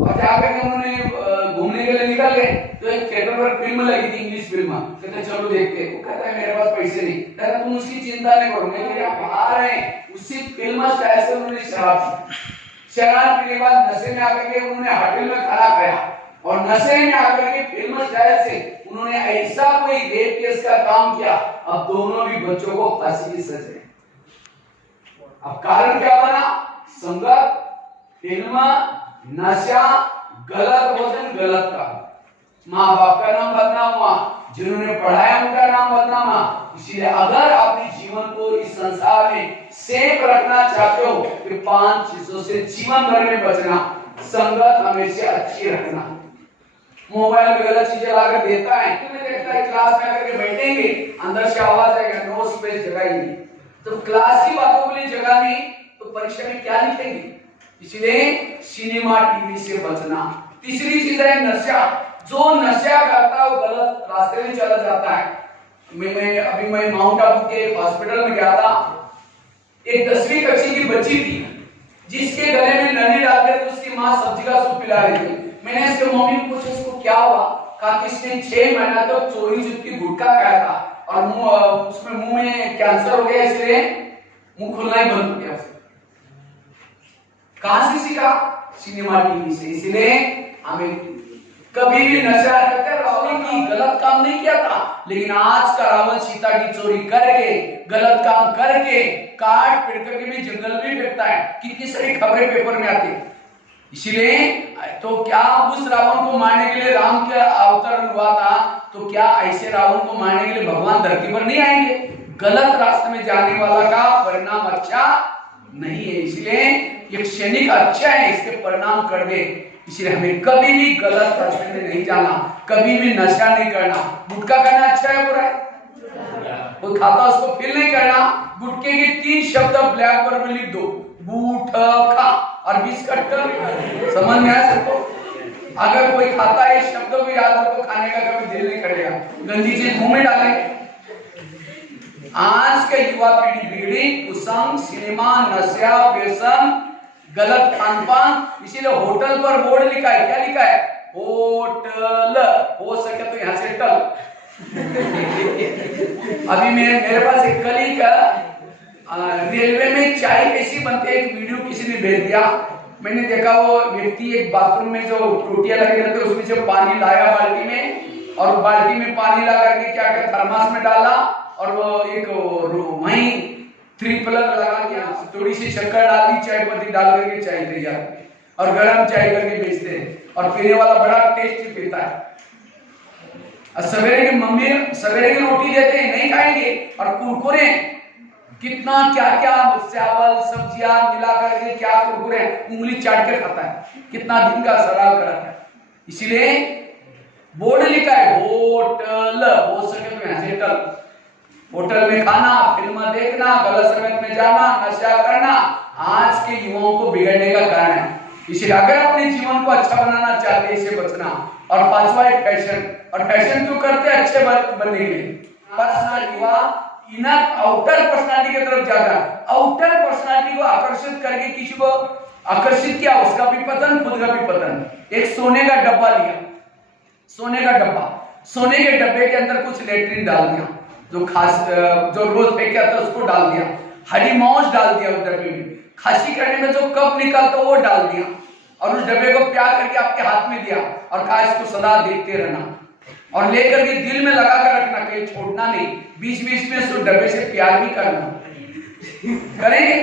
और जाकर के उन्होंने घूमने के लिए निकल गए। तो एक थिएटर पर फिल्म लगी थी, इंग्लिश फिल्म। कहते चलो देखते। वो कहता है मेरे पास पैसे नहीं। कहता तुम उसकी चिंता नहीं करो, मेरे यहाँ बाहर है। उसी फिल्म स्टाइल से उन्होंने शराब पीने के बाद नशे में आकर के उन्होंने होटल में खाना खाया, और नशे में आकर के फिल्म स्टाइल से उन्होंने ऐसा कोई रेप केस का काम किया। अब दोनों भी बच्चों को फांसी की सजा। अब कारण क्या बना? संगत, फिल्म, नशा, गलत भोजन, गलत काम। माँ बाप का नाम बदनाम हुआ, जिन्होंने पढ़ाया उनका नाम बदनाम हुआ। इसीलिए अगर अपने जीवन को इस संसार में सेफ रखना चाहते हो तो 5 चीजों से जीवन भर में बचना। संगत हमेशा अच्छी रखना। मोबाइल में गलत चीजें लाकर देता है, तुम्हें देखता है क्लास में आकर के बैठेंगे, अंदर से आवाज आएगा नो स्पेस, जगह ही नहीं। तो क्लास की बातों के लिए जगह नहीं तो परीक्षा में क्या लिखेंगे? इसलिए सिनेमा टीवी से बचना। तीसरी चीज है नशा। जो नशा करता है वो गलत रास्ते में चला जाता है। मैं माउंट आबू के हॉस्पिटल में गया था। एक 10वीं कक्षा की बच्ची थी जिसके गले में नली डालकर उसकी माँ सब्जी का सूप पिला रही थी। मैंने इसके मम्मी को पूछा इसको क्या हुआ? कहा कि इसने 6 महीना तक चोरी चुपकी गुटखा खाया था और उसमें मुंह में कैंसर हो गया, इसलिए मुंह खुलना ही बंद हो गया। कहां से सीखा? सिनेमा टीवी से। इसलिए हमें कभी भी नशा करके रावण की गलत काम नहीं किया था, लेकिन आज का रावण सीता की चोरी करके, गलत काम करके, काट पीट करके भी जंगल में फेंकता है। कितनी सारी खबरें पेपर में आती है। इसलिए तो क्या उस रावण को मारने के लिए राम का अवतरण हुआ था, तो क्या ऐसे रावण को मारने के लिए भगवान धरती पर नहीं आएंगे? गलत रास्ते में जाने वाला का परिणाम अच्छा नहीं है। इसलिए ये क्षणिक अच्छा है, इसके परिणाम कर दे। इसलिए हमें कभी भी गलत रास्ते में नहीं जाना, कभी भी नशा नहीं करना। गुटखा खाना अच्छा है बुरा है? वो खाता उसको फील नहीं करना। गुटखे के 3 शब्द ब्लैक बोर्ड में लिख दो, गुटखा और 20 का समझ में आया सबको? अगर कोई खाता है शब्दों को याद रखो, खाने का कभी दिल नहीं करेगा, गंदी चीज मुंह में डालेंगे। आज का युवा पीढ़ी बिगड़ी, कुसंग, सिनेमा, नशा, व्यसन, गलत खान पान। इसीलिए होटल पर बोर्ड लिखा है, क्या लिखा है? होटल। हो सके तो यहां से टल। अभी मेरे पास एक कली का रेलवे में चाय कैसी बनती है एक वीडियो किसी ने भेज दिया। मैंने देखा वो व्यक्ति एक बाथरूम में जो टूटियां लगी रहती है उसमें से पानी लाया बाल्टी में, और बाल्टी में पानी ला करके क्या कर थर्मास में डाला, और वो एक वहीं 3 प्लग लगा दिया, थोड़ी सी शक्कर डाल दी, चाय पत्ती डाल करके चाय तैयार, और गरम चाय करके बेचते हैं, और पीने वाला बड़ा टेस्टी पीता है। सवेरे की मम्मी सवेरे की रोटी देते हैं, नहीं खाएंगे, और कुरकुरे कितना क्या क्या चावल सब्जियां मिला करके क्या कुरकुरे उंगली चाट के खाता है, कितना दिन का शराब कराता है। इसलिए बोर्ड लिखा है होटल, हो सके तो यहाँ से टल। होटल में खाना, फिल्म देखना, गलत समय में जाना, नशा करना आज के युवाओं को बिगड़ने का कारण है। इसलिए अगर अपने जीवन को अच्छा बनाना चाहते हैं इससे बचना। और पांचवा है फैशन। और फैशन क्यों करते हैं? अच्छे बनने के लिए। पर्सनालिटी वा इनर आउटर पर्सनालिटी की तरफ जाता है। आउटर पर्सनालिटी को आकर्षित करके किसी को आकर्षित किया, उसका भी पतन, खुद का भी पतन। एक सोने का डब्बा लिया, सोने का डब्बा, सोने के डब्बे के अंदर कुछ लेट्रिन डाल दिया, जो रोज फेंक आता उसको डाल दिया, हरी मौज डाल दिया उस डब्बे में, खांसी करने में जो कप निकलता वो डाल दिया और उस डब्बे को प्यार करके आपके हाथ में दिया और कहा इसको सदा देखते रहना और लेकर के दिल में लगा कर रखना, कहीं छोड़ना नहीं। बीच बीच में उस डब्बे से प्यार भी करना। करेंगे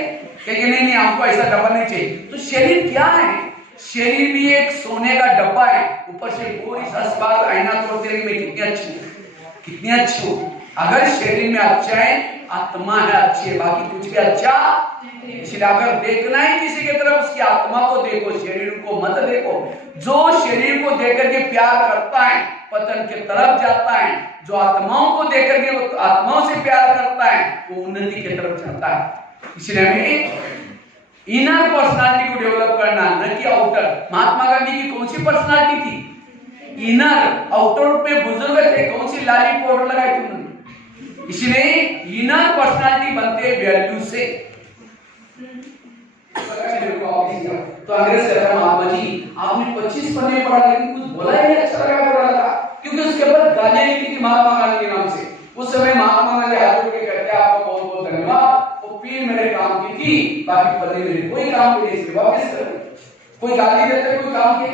कि नहीं हमको ऐसा डब्बा नहीं चाहिए। तो शरीर क्या है? शरीर भी एक सोने का डब्बा है। ऊपर से पूरी 10 बार आईना तोड़ते रहे मैं कितनी अच्छी हूँ, कितनी अच्छी हूँ। अगर शरीर में अच्छा है, आत्मा है अच्छी है, बाकी कुछ भी अच्छा। इसलिए अगर देखना है किसी की तरफ, उसकी आत्मा को देखो, शरीर को मत देखो। जो शरीर को देख करके प्यार करता है पतन के तरफ जाता है, जो आत्माओं को देख करके वो आत्माओं से प्यार करता है वो उन्नति की तरफ जाता है। इसलिए हमें इनर पर्सनालिटी को डेवलप करना, न कि आउटर। महात्मा गांधी की कौन सी पर्सनालिटी थी? इनर। आउटर पे बुजुर्ग थे, कौन सी लाली पाउडर लगाई थी उन्होंने? इसलिए इनर पर्सनालिटी बनते हैं वैल्यू से। तो अंग्रेज कहता है महात्मा जी आपने 25 पन्ने पढ़ा लेकिन कुछ बोला ही नहीं, अच्छा लगा बोला था, क्योंकि उसके बाद गालियां लिखी थी महात्मा गांधी के नाम से। उस समय महात्मा गांधी हाथ जोड़ के कहते हैं आपका बहुत बहुत धन्यवाद, वो पीर मेरे काम की थी, बाकी पन्ने मेरे कोई काम के नहीं, वापस कर। कोई गाली देते कोई काम के।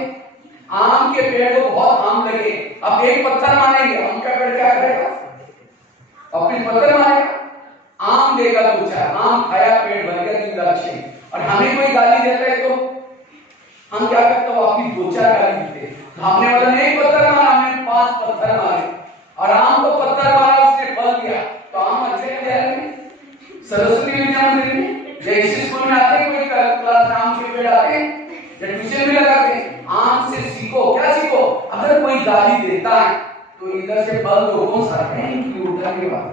आम के पेड़ को बहुत आम लगे, अब एक पत्थर मारेंगे, आम का पेड़ क्या करेगा? अपनी पत्थर मारेगा, आम देगा दो चार, आम खाया पेट भर गया जिंदा अच्छे। और हमें कोई गाली देता है तो हम क्या करते हो? अपनी दो चार गाली देते। हमने वाला ने एक पत्थर मारा, हमने 5 पत्थर मारे और आम को पत्थर मारा उसने फल दिया, तो आम अच्छे नहीं दे रहे। सरस्वती विद्या मंदिर में जैसे स्कूल में आते कोई क्लास में आम के पेड़ आते या ट्यूशन में लगाते, आम से सीखो। क्या सीखो? अगर कोई गाली देता है तो इधर से फल दो, कौन सा है कि उठा के बात।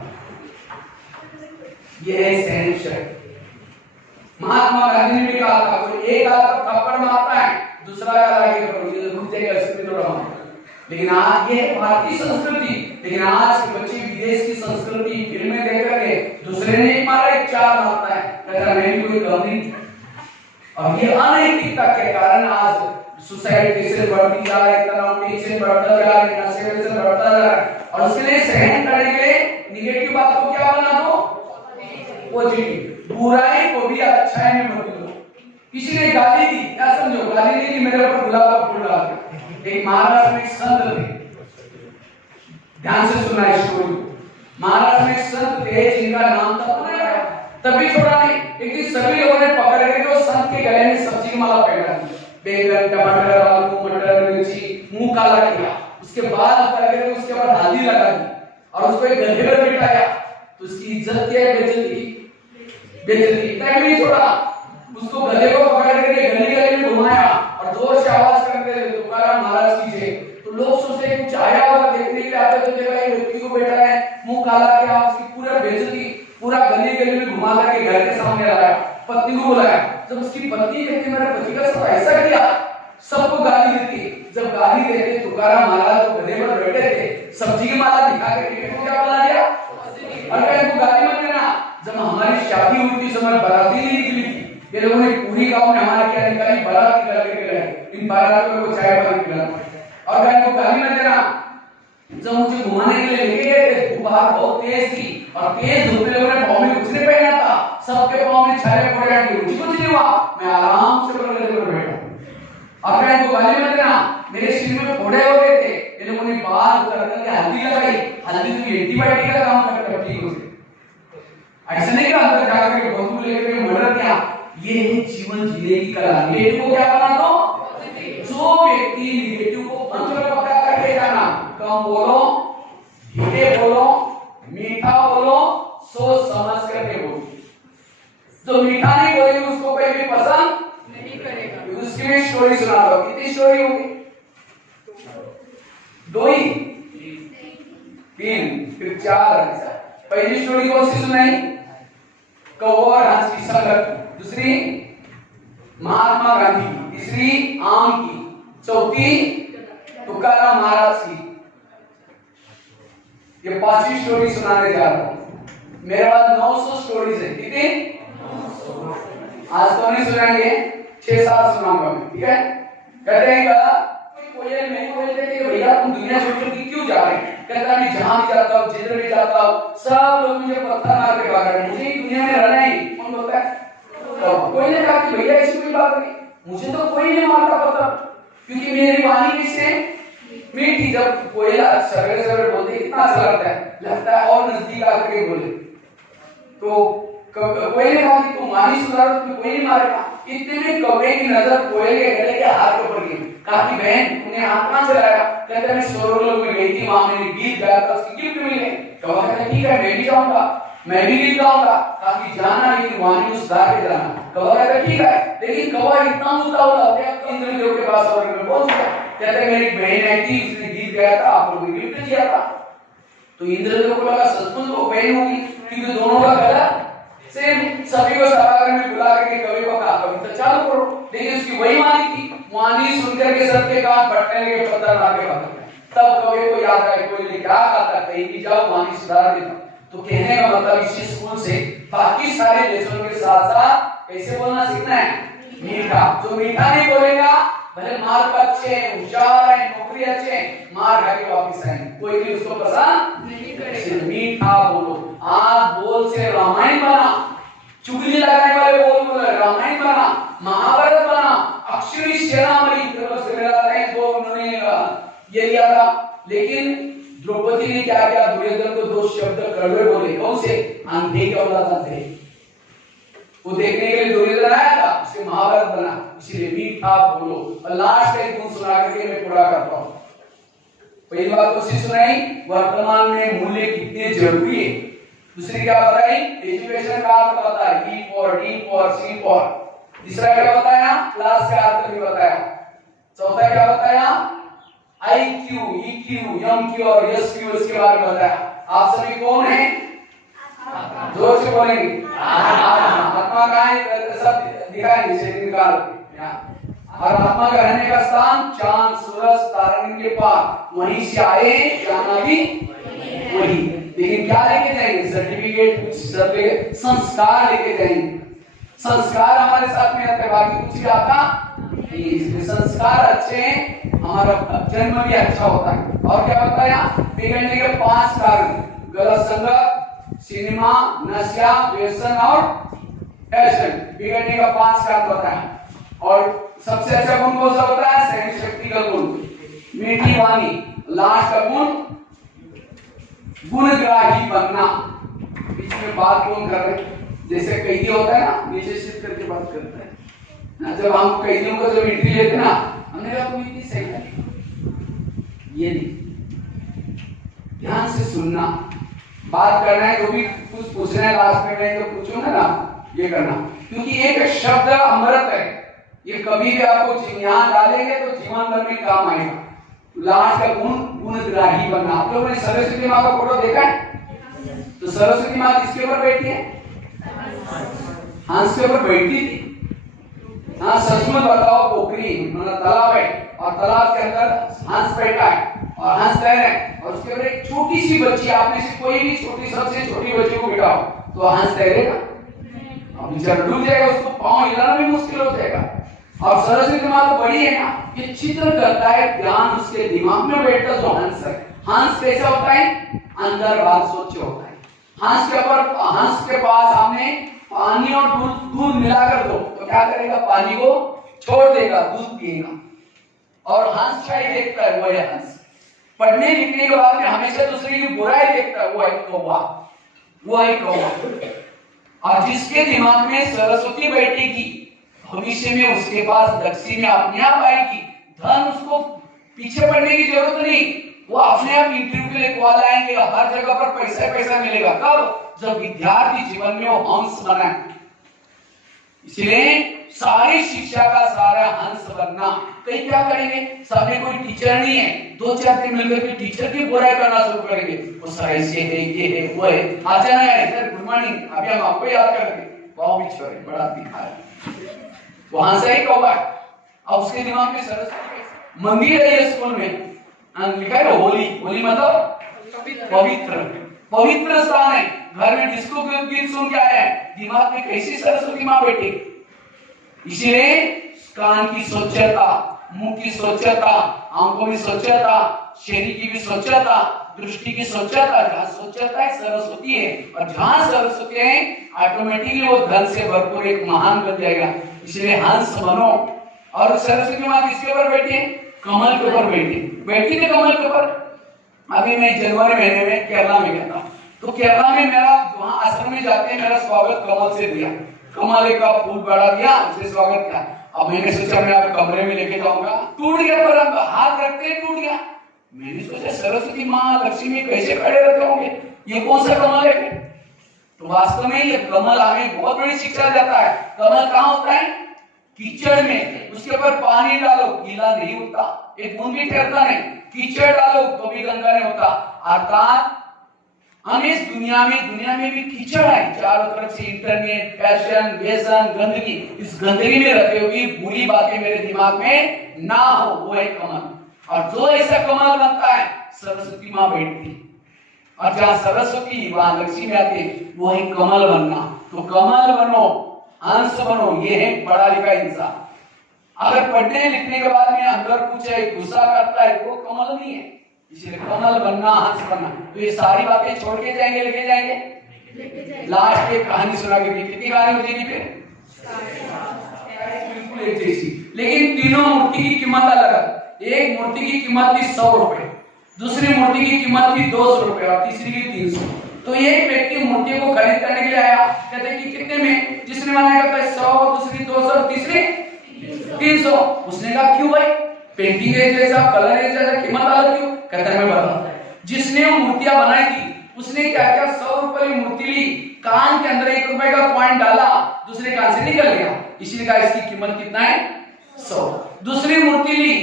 ये है सहनशीलता। महात्मा गांधी ने भी कहा था कोई एक आदमी थप्पड़ मारता है, दूसरा का आगे करो, ये रुक जाएगा, इसमें थोड़ा मार। लेकिन आज ये भारतीय संस्कृति, लेकिन आज के बच्चे विदेश की संस्कृति फिल्में देख करके दूसरे ने एक मारा एक चार मारता है, कहता मैं भी कोई कम नहीं। और ये अनैतिकता के कारण आज सुसाइड केसेस बढ़ती जा रही है, तनाव टेंशन बढ़ता जा रहा है, नशे व्यसन बढ़ता जा रहा है। और उसके लिए सहन करने के लिए निगेटिव बात को क्या बना दो? पॉजिटिव। बुराई को भी अच्छाई में बदल दो। किसी ने गाली दी, क्या समझो? गाली दी कि मेरे ऊपर गुलाब का फूल डाल दो। एक महाराष्ट्र में संत थे, ध्यान से सुना इस स्टोरी। महाराष्ट्र में संत थे जिनका नाम था पुनारा, तभी छोड़ा नहीं। एक दिन सभी लोगों ने पकड़ के वो संत के गले में सब्जी की माला पहना दी, बैंगन, टमाटर, आलू, मटर, मिर्ची, मुंह काला किया, उसके बाल करके उसके बाद हल्दी लगा दी और उसको एक गधे पर बिठाया। तो उसकी इज्जत क्या है? बेइज्जती। बेइज्जती इतना भी नहीं छोड़ा, उसको गधे को पकड़ के गली गली में घुमाया और जोर से आवाज करते रहे तुकाराम महाराज की जय। तो लोग सोचते कुछ आया होगा देखने के लिए, आते तो देखा ये व्यक्ति को बैठा है, मुंह काला किया, उसकी पूरा बेइज्जती, पूरा गली गली में घुमा करके घर के सामने लाया, पत्नी को बुलाया। जब उसकी पत्नी कहती मेरे पति का सब ऐसा किया, सबको गाली देती। जब गाली देते तुकाराम महाराज जो गधे पर बैठे थे सब्जी की माला दिखा के क्या बना दिया? अरे इनको गाली मत देना। जब हमारी शादी हुई थी समय बाराती नहीं निकली थी, ये लोगों ने पूरी गांव में हमारे क्या निकाली? बारात निकाल के गए, इन बारातियों को चाय पानी पिलाना। और इनको गाली मत देना। जब मुझे घुमाने के लिए लेके गए थे, धूप बाहर बहुत तेज थी और तेज धूप में लोगों ने पाँव में कुछ नहीं पहना था, सबके पाँव में छाले पड़ गए, मुझे कुछ नहीं हुआ, मैं आराम से बगल में बैठा। अब इनको गाली मत देना। मेरे सिर में फोड़े हो गए थे, ये लोगों ने बाल उतर करके हल्दी लगाई। हल्दी तो एंटीबायोटिक का काम करता है, ठीक हो से ऐसा नहीं कि अंदर जाकर के बंदूक लेकर मर्डर किया। ये है जीवन जीने की कला। नेगेटिव को क्या बना दो? जो व्यक्ति नेगेटिव को पंच में पकड़ा करके जाना, कम बोलो, धीरे बोलो, मीठा बोलो, सोच समझ करके बोलो। जो मीठा नहीं बोलेगा उसको कोई भी पसंद नहीं करेगा। उसकी भी स्टोरी सुनाता हूं। कितनी स्टोरी होगी? 2 ही 3 फिर 4। पहली स्टोरी कौन सी सुनाई? कौवा और हंस की संगत। दूसरी महात्मा गांधी। तीसरी तीसरी आम की, चौथी तुकाराम महाराज की। ये 5वीं स्टोरी सुनाने जा रहा हूं। मेरे पास 900 स्टोरीज है। कितनी? आज तो नहीं सुनाएंगे, 6-7 सुनाऊंगा मैं, ठीक है। कहते हैं कोयल नहीं बोलते कि भैया तुम दुनिया छोड़ के क्यों जा रहे हैं? कहता मैं जहां भी जाता हूँ, जिधर भी जाता हूँ, सब लोग मुझे पत्थर मार के भाग रहे हैं, मुझे दुनिया में रहना ही। कौन बोलता है? तो कोई ने कहा कि भैया ऐसी कोई बात नहीं, मुझे तो कोई नहीं मारता पत्थर, क्योंकि मेरी वाणी किससे मीठी। जब कोयला सवेरे सवेरे बोलते कितना अच्छा लगता है और नजदीक आकर के बोले तो कोई ने कहा कि तुम वाणी सुधारो, तुम्हें कोई नहीं मारेगा। इतने में कौवे की नजर कोयल के गले के हाथ के ऊपर गई। कहा कि बहन तुमने हाथ कहां से लाया? कहता मैं सोरोलोक में गई थी, वहां मैंने गीत गाया था, उसकी गिफ्ट मिल गई। कौवा कहता ठीक है मैं भी जाऊंगा, मैं भी गीत गाऊंगा। कहा कि जाना लेकिन वाणी सुधार के जाना। कौवा कहता ठीक है, लेकिन कौवा इतना उतावला हो गया इंद्रदेव के पास और में पहुंच गया। कहते मेरी बहन आई थी, उसने गीत गाया था, आप लोगों ने गिफ्ट दिया था। तो इंद्रदेव को लगा सचमुच वो बहन होगी, क्योंकि दोनों का गला सेम। सभी को सभागार में बुला करके कवि को कहा कविता चालू करो, लेकिन उसकी वही वाणी थी। वाणी सुनकर के सबके कान फटने लगे, पत्थर मार के भाग गए। तब कवि को याद आया कोई ने क्या कहा था, कहीं भी जाओ वाणी सुधार देता। तो कहने का मतलब इसी स्कूल से बाकी सारे देशों के साथ साथ कैसे बोलना सीखना है, मीठा। जो मीठा नहीं बोलेगा भले मार्क अच्छे हैं, होशियार है, नौकरी अच्छे हैं, मार खा के वापिस आएंगे, कोई भी उसको पसंद नहीं करेगा। मीठा बोलो। आज बोल से रामायण बना, चुगली लगाने वाले बोल बोले रामायण बना, महाभारत बना, अक्षरी शेरामणि से मिला रहे तो उन्होंने ये लिया था। लेकिन द्रौपदी ने क्या किया? दुर्योधन को 2 शब्द कड़वे बोले। कौन से? अंधे के औलाद अंधे। वो देखने के लिए दुर्योधन आया था, उससे महाभारत बना। इसलिए मीठा बोलो। और लास्ट एक गुण सुना करके मैं पूरा करता हूँ। पहली बात तो सुनाई वर्तमान में मूल्य कितने जरूरी है। दूसरी क्या बताई? एजुकेशन का अर्थ बताया, E for D for C for। तीसरा क्या बताया? क्लास का अर्थ भी बताया। चौथा क्या बताया? IQ, EQ, MQ और SQ इसके बारे में बताया। आप सभी कौन हैं? जोर से बोलेंगे। आत्मा का है, सब दिखाएंगे शरीर का। और आत्मा का रहने का स्थान चांद, सूरज, तारे के पार, वहीं से आए, जाना भी वही। लेकिन क्या लेके जाएंगे? सर्टिफिकेट, कुछ संस्कार लेके जाएंगे। संस्कार हमारे साथ में आते, बाकी कुछ ही आता नहीं। संस्कार अच्छे हैं, हमारा जन्म भी अच्छा होता है। और क्या बताया? बिगड़ने के 5 कारण: गलत संगत, सिनेमा, नशा, व्यसन और फैशन। बिगड़ने का 5 कारण बताया। और सबसे अच्छा गुण कौन सा होता है? सहन शक्ति का गुण, मीठी वाणी। लास्ट का गुण गुणग्राही बनना। बीच में बात कौन कर रहे हैं? जैसे कैदी होता है ना, नीचे शिफ्ट करके बात करता है ना। जब हम कैदियों को जब एंट्री लेते ना, हमने कहा तुम इतनी सही है, ये नहीं। ध्यान से सुनना, बात करना है, जो भी कुछ पूछना है लास्ट में मैं तो पूछूंगा ना, ये करना। क्योंकि एक शब्द अमृत है, ये कभी भी आपको यहाँ डालेंगे तो जीवन भर में काम आएगा। लास्ट का गुण गुणग्राही बनना। आप लोगों ने सरस्वती माँ का फोटो देखा है? तो सरस्वती माँ किसके ऊपर बैठी है? हंस के ऊपर बैठी थी। हाँ सचमुच बताओ, पोखरी मतलब तालाब है और तालाब के अंदर हंस बैठा है और हंस तैर है और उसके ऊपर एक छोटी सी बच्ची, आप में से कोई भी छोटी, सबसे छोटी बच्ची को बिठाओ तो हंस तैरेगा? अब बेचारा डूब जाएगा, उसको पांव हिलाना भी मुश्किल हो जाएगा। और सरस्वती माँ तो बड़ी है ना, ये चित्र करता है, ध्यान उसके दिमाग में बैठता जो हंस है। हंस कैसा होता है? अंदर बाहर स्वच्छ होता है। हंस के ऊपर, हंस के पास हमने पानी और दूध मिलाकर दो तो क्या करेगा? पानी को छोड़ देगा, दूध पिएगा। और हंस क्या ही देखता है? वो है हंस। पढ़ने लिखने के बाद में हमेशा दूसरे की बुराई देखता है, वो है कौवा, वो है कौवा। और जिसके दिमाग में सरस्वती बैठेगी, भविष्य में उसके पास दक्षिण अपने आप आएगी। धन उसको पीछे पड़ने की जरूरत नहीं, वो अपने आप इंटरव्यू के लिए कॉल आएंगे, हर जगह पर पैसा मिलेगा। कब? जब विद्यार्थी जीवन में वो हंस बना। इसलिए सारी शिक्षा का सारा हंस बनना। कई क्या करेंगे? सामने कोई टीचर नहीं है, 2-4 दिन मिलकर के टीचर की बुराई करना शुरू करेंगे। वो सर ऐसे है, ये है, वो है। आ जाना है सर, गुड मॉर्निंग, अभी हम आपको याद करेंगे। बहुत भी छोड़े, बड़ा दिखा है, वहां से ही कौवा। अब उसके दिमाग में सरस्वती मंदिर है ये स्कूल में लिखा है होली, होली मतलब पवित्र, पवित्र स्थान है। घर में डिस्को के गीत सुन के आए हैं, दिमाग में कैसी सरस्वती माँ बैठी। इसलिए कान की स्वच्छता, मुंह की स्वच्छता, आंखों की स्वच्छता, शरीर की भी स्वच्छता, दृष्टि की स्वच्छता, जहाँ स्वच्छता है सरस्वती है, और जहाँ सरस्वती है ऑटोमेटिकली वो धन से भरपूर एक महान बन जाएगा। इसलिए हंस बनो। और सरस्वती माँ किसके ऊपर बैठी है? कमल के ऊपर बैठी, बैठी थी कमल के ऊपर। अभी मैं जनवरी महीने में केरला में गया था, तो केरला में मेरा वहाँ आश्रम में जाते हैं, मेरा स्वागत कमल से दिया, कमल का फूल बड़ा दिया, उसे स्वागत किया। अब मैंने सोचा मैं आप कमरे में लेके जाऊंगा, टूट गया, पर अब हाथ रखते ही टूट गया। मैंने सोचा सरस्वती माँ लक्ष्मी कैसे खड़े रहते होंगे, ये कौन सा कमल है? तो वास्तव में ये कमल हमें बहुत बड़ी शिक्षा देता है। कमल कहाँ होता है? कीचड़ में, उसके ऊपर पानी डालो गीला नहीं होता, एक बूंद भी ठहरता नहीं, कीचड़ डालो तो भी गंदा नहीं होता। अर्थात हम इस दुनिया में भी कीचड़ है, चारों तरफ से इंटरनेट, फैशन, व्यसन, गंदगी, इस गंदगी में रहते हुए बुरी बातें मेरे दिमाग में ना हो, वो है कमल। और जो ऐसा कमल बनता है सरस्वती माँ बैठती, और जहाँ सरस्वती वहां लक्ष्मी आती, वो है कमल बनना। तो कमल बनो, हंस बनो, ये है पढ़ा लिखा इंसान। अगर पढ़ने लिखने के बाद में अंदर कुछ है गुस्सा करता है, वो कमल नहीं है। इसलिए कमल बनना, हंस बनना, तो ये सारी बातें छोड़ के जाएंगे, लेके जाएंगे। लास्ट एक कहानी सुना के भी, कितनी कहानी हो जाएगी फिर? बिल्कुल एक जैसी, लेकिन तीनों मूर्ति की कीमत अलग। एक मूर्ति की कीमत थी 100 रुपए, दूसरी मूर्ति की कीमत थी 200 रुपए, और तीसरी की 300। तो एक व्यक्ति मूर्ति को खरीद करने के लिए आया, कहते कि कितने में? जिसने माना कहता है 100, दूसरी 200 और तीसरी 300। उसने कहा क्यों भाई, पेंटिंग है जैसा, कलर है जैसा, कीमत अलग क्यों? कहता है मैं बताता हूं। जिसने वो मूर्तियां बनाई थी उसने क्या किया, 100 रुपए की मूर्ति ली, कान के अंदर 1 रुपए का कॉइन डाला, दूसरे कान से निकल गया, इसलिए कहा इसकी कीमत कितना है? 100। दूसरी मूर्ति ली,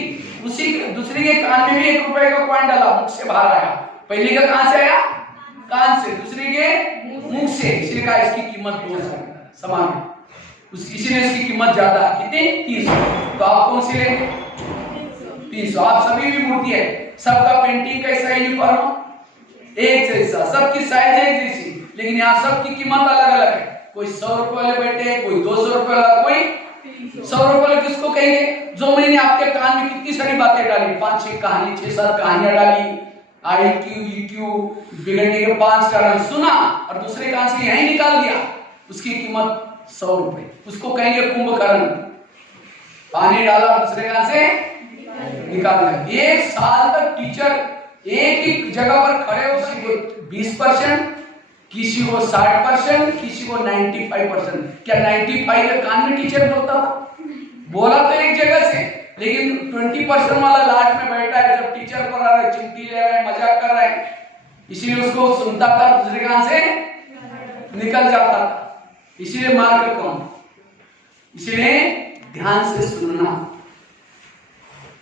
उसी दूसरे के कान में भी 1 रुपए का कॉइन डाला, मुख से बाहर आया। पहले का कहां से आया? कान से, दूसरे के मुख से, इसलिए कहा इसकी कीमत 200 समान है। इसीलिए इसकी कीमत ज्यादा, कितनी? 300। तो आप कौन सी लेंगे? 300। आप सभी भी मूर्ति है, सबका पेंटिंग कैसा यूनिफॉर्म एक जैसा, सबकी साइज एक जैसी, लेकिन यहाँ सबकी कीमत अलग अलग है। कोई 100 रुपए वाले बैठे, कोई 200 रुपए वाला, कोई 100 रुपए वाले। किसको कहेंगे? जो मैंने आपके कान में कितनी सारी बातें डाली, 5-6 कहानी, 6-7 कहानियां डाली, IQ EQ बिगड़ने के 5 कारण सुना, और दूसरे कान से यही निकाल दिया, उसकी कीमत 100 रुपए। उसको कहेंगे कुंभकर्ण। पानी डाला, दूसरे कान से निकाल दिया। 1 साल तक टीचर एक ही जगह पर खड़े हो, किसी को 20%, किसी को 60%, किसी को 95%। क्या 95 के कान में टीचर बोलता था? बोला तो एक जगह से, लेकिन 20% वाला लास्ट में बैठा है, जब टीचर पर आ रहे, चिमटी ले रहे, मजाक कर रहे हैं, इसीलिए उसको सुनता था, दूसरे कान से निकल जाता था, इसीलिए मार्क कम। इसीलिए ध्यान से सुनना,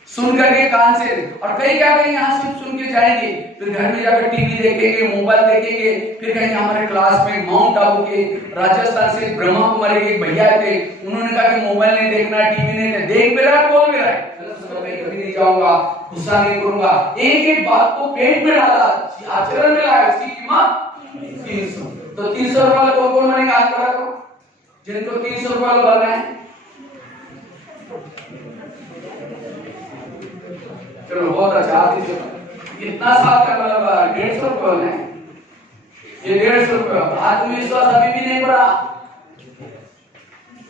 सुन करके कान से। और कई क्या कहेंगे, यहाँ से सुन के जाएंगे, फिर घर में जाकर टीवी देखेंगे, मोबाइल देखेंगे, फिर कहेंगे हमारे क्लास में माउंट आबू के राजस्थान से ब्रह्मा कुमारी के एक भैया थे, उन्होंने कहा कि मोबाइल नहीं देखना, टीवी नहीं देखना। देख भी रहा है, बोल भी रहा है, कभी नहीं जाऊंगा, गुस्सा नहीं करूंगा। एक एक बात को पेट में डाला, आचरण में लाया, उसकी कीमत 300। तो 300 रुपए वाला कौन कौन बनेगा? हाथ खड़ा करो जिनको 300 रुपए वाला बनना है। चलो बहुत अच्छा, इतना साल का मतलब 150 रुपए है, ये 150 रुपए। आत्मविश्वास अभी भी नहीं बढ़ा,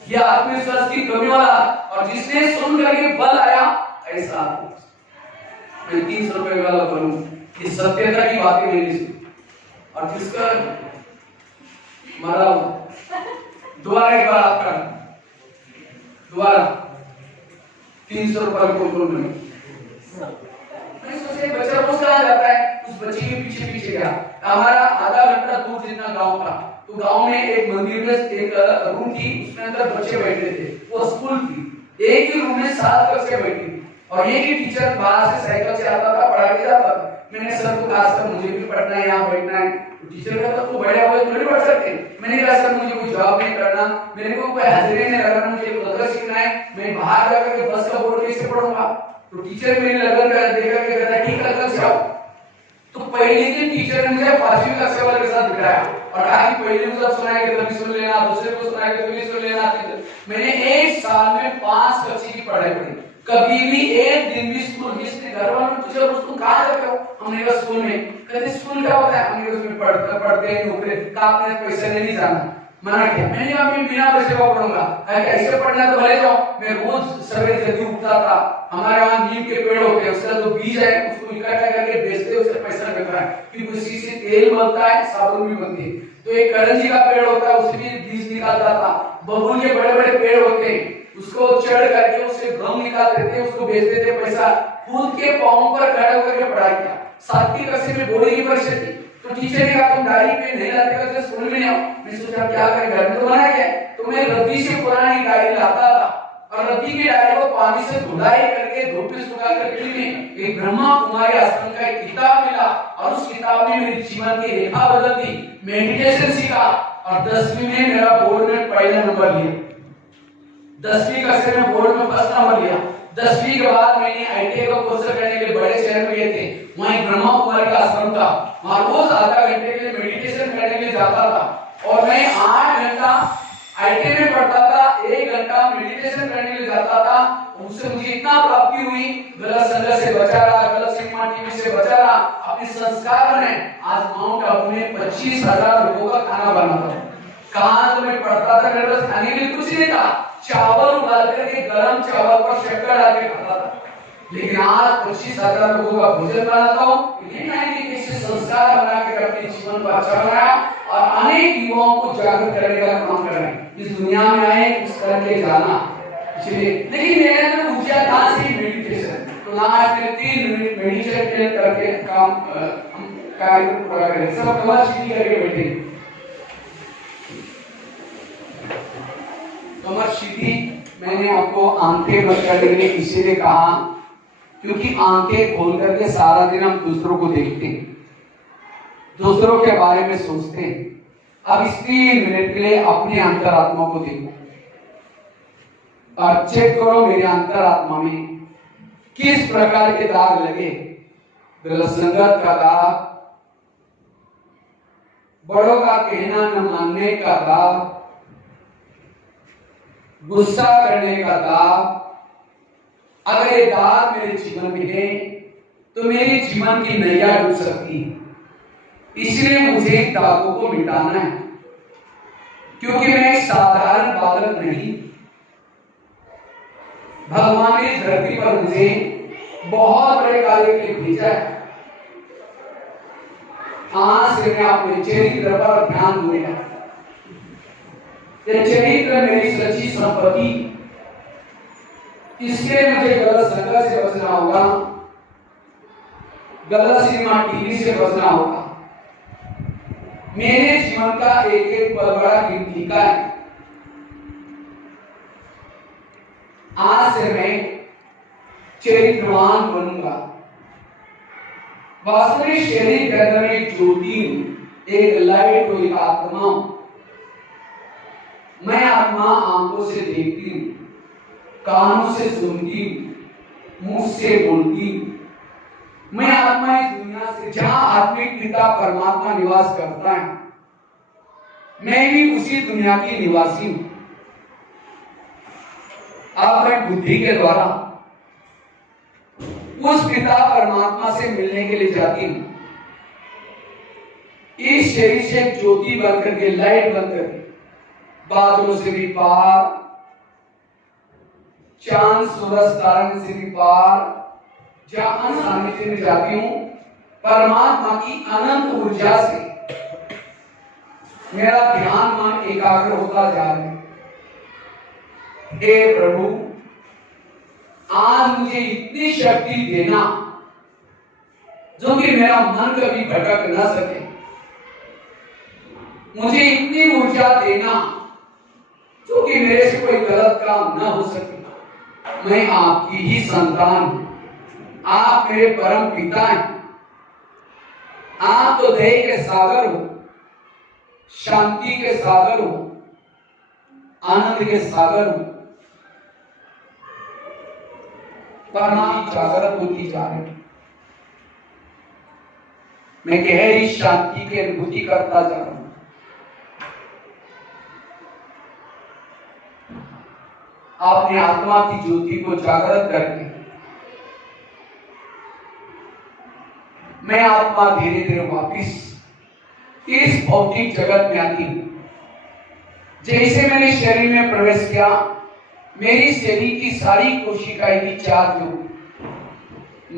ये आत्मविश्वास की कमी वाला। और जिसने सुन करके बल आया, ऐसा मैं 300 रुपए वाला बनूं, इस सत्यता की बातें मेरी सुन। और जिसका मतलब दोबारा एक बार आपका दोबारा 300 रुपए को बने। बच्चा रोज कहाँ जाता है, उस बच्चे के पीछे पीछे गया। हमारा आधा घंटा दूर जितना गांव था, तो गांव में एक मंदिर में एक रूम थी, उसमें अंदर बच्चे बैठे थे, वो स्कूल थी। एक ही रूम में 7 बच्चे बैठे थे। और एक ही टीचर बाहर से साइकिल से आता था, पढ़ा के जाता था। मैंने सर को कहा सर मुझे भी पढ़ना है, यहाँ बैठना है। टीचर कहता तो बड़े हुए तो नहीं पढ़ सकते। मैंने कहा सर मुझे कोई जॉब नहीं करना, मेरे को कोई हाजिरी नहीं लगाना, मुझे लगन सीखना है, मैं बाहर जाकर के बस का बोर्ड कैसे पढ़ूंगा। तो टीचर मेरी लगन का देखकर के कहता ठीक है कल से आओ। तो पहले दिन टीचर ने मुझे 5वीं कक्षा वाले के साथ बिठाया और कहा कि पहले मुझे सुनाएंगे तभी सुन लेना, दूसरे को सुनाएंगे तभी सुन लेना। मैंने एक साल में 5 कक्षा की पढ़ाई पढ़ी, कभी भी एक दिन भी स्कूल जिसने घर वालों ने पूछा तुम कहाँ जाते हो, हमने कहा स्कूल में। कहते स्कूल क्या होता है, हमने उसमें पढ़ते हैं नौकरी का, आपने पैसे नहीं जाना, मना किया। मैंने कहा मैं बिना पैसे का पढ़ूंगा, ऐसे पढ़ना तो भले जाओ। मैं रोज सवेरे जल्दी उठता था, हमारे वहाँ नीम के पेड़ होते हैं, उसका जो बीज है उसको इकट्ठा करके बेचते हैं, उससे पैसा मिलता है, क्योंकि उसी से तेल बनता है, साबुन भी बनती है। तो एक करंजी का पेड़ होता है, उससे भी बीज निकालता था। बबूल के बड़े बड़े पेड़ होते हैं, उसको चढ़ करके उससे गम निकाल देते, उसको बेच देते पैसा। खुद के पांव पर खड़े होकर के पढ़ाई किया। 7वीं कक्षा में बोर्ड की परीक्षा थी, तो टीचर ने कहा तुम डायरी पे नहीं लाते हो तो स्कूल में नहीं आओ। मैं सोचा क्या करें, घर में तो बना गया। तो मैं रद्दी से पुरानी डायरी लाता था और रद्दी की डायरी को पानी से धुलाई करके धूप में सुखा करके में एक ब्रह्मा कुमारी आश्रम का एक किताब मिला और उस किताब ने मेरे जीवन की रेखा बदल दी। मेडिटेशन सीखा और 10वीं में मेरा बोर्ड में पहला नंबर लिया। 10वीं कक्षा में बोर्ड में फर्स्ट नंबर लिया। 10वीं के बाद मैंने आईटीआई का कोर्स करने के लिए बड़े शहर में गए थे, वहीं ब्रह्मा कुमारी का आश्रम था, वहां रोज आधा घंटे के लिए मेडिटेशन करने के लिए जाता था। और मैं 8 घंटा आईटीआई में पढ़ता था, 1 घंटा मेडिटेशन करने के लिए जाता था। उससे मुझे इतना प्राप्ति हुई, गलत संगत से बचा रहा, गलत सिनेमा टीवी से बचा रहा, अपने संस्कार में आज माउंट आबू में 25,000 लोगों का खाना बनाता हूँ। कहाँ तो मैं पढ़ता था, मेरे पास खाने के लिए कुछ नहीं था, चावल उबाल करके गरम चावल पर शक्कर डाल के खाता था। लेकिन आज 25,000 लोगों का भोजन बनाता हूँ। ये नहीं कि किसी संस्कार बना के अपने जीवन को अच्छा बनाया और अनेक युवाओं को जागरूक करने का काम कर रहे हैं। इस दुनिया में आए कुछ करके जाना, इसलिए। लेकिन मेरे अंदर ऊर्जा कहाँ से, मेडिटेशन। तो आज मैं 3 मिनट मेडिटेशन करके काम कार्य को पूरा करें। सब कमर सीधी करके बैठे, कमर सीधी। मैंने आपको आंखें बंद करने के लिए इसीलिए कहा क्योंकि आंखें खोल करके सारा दिन हम दूसरों को देखते हैं, दूसरों के बारे में सोचते हैं। अब इस 3 मिनट के लिए अपने अंतरात्मा को देखो और चेक करो मेरे अंतरात्मा में किस प्रकार के दाग लगे। गलत संगत का दाग, बड़ों का कहना न मानने का दाग, गुस्सा करने का दाग। अगर ये दाग मेरे जीवन में है तो मेरे जीवन की नैया डूब सकती है। इसलिए मुझे दागों को मिटाना है, क्योंकि मैं एक साधारण बालक नहीं। भगवान ने इस धरती पर मुझे बहुत बड़े कार्य के लिए भेजा है। आज से मैं अपने चरित्र पर ध्यान दूंगा। ये चरित्र मेरी सच्ची संपत्ति, इसके मुझे गलत संगत से बचना होगा, गलत सिनेमा टीवी से बचना होगा। मेरे जीवन का एक एक पल बड़ा कीमती का है। आज से मैं चरित्रवान बनूंगा। वास्तविक शरीर के अंदर एक ज्योति हूं, एक लाइट हो, एक आत्मा हूं। मैं आत्मा आंखों से देखती हूँ, कानों से सुनती हूँ, मुंह से बोलती हूँ। मैं आत्मा इस दुनिया से, जहां आत्मिक पिता परमात्मा निवास करता है, मैं भी उसी दुनिया की निवासी हूं। अब मैं बुद्धि के द्वारा उस पिता परमात्मा से मिलने के लिए जाती हूं। इस शरीर से ज्योति बनकर के, लाइट बनकर के, बादलों से भी पार, चांद सूरज तारे से भी पार, जहां सानिध्य में जाती हूं, परमात्मा की अनंत ऊर्जा से मेरा ध्यान मन एकाग्र होता जा रहा है। हे प्रभु, आज मुझे इतनी शक्ति देना जो कि मेरा मन कभी भटक न सके। मुझे इतनी ऊर्जा देना जो कि मेरे से कोई गलत काम न हो सके। मैं आपकी ही संतान हूं, आप मेरे परम पिता हैं। आप तो दया के सागर हो, शांति के सागर हो, आनंद के सागर हो। परमात्मा जागृत होती जा रही है। मैं गहरी शांति की अनुभूति करता जा रहा हूं। आपने आत्मा की ज्योति को जागृत करके मैं आत्मा धीरे धीरे वापिस इस भौतिक जगत में आती हूं। जैसे मैंने शरीर में प्रवेश किया, मेरी शरीर की सारी कोशिकाएं भी चार्ज हो।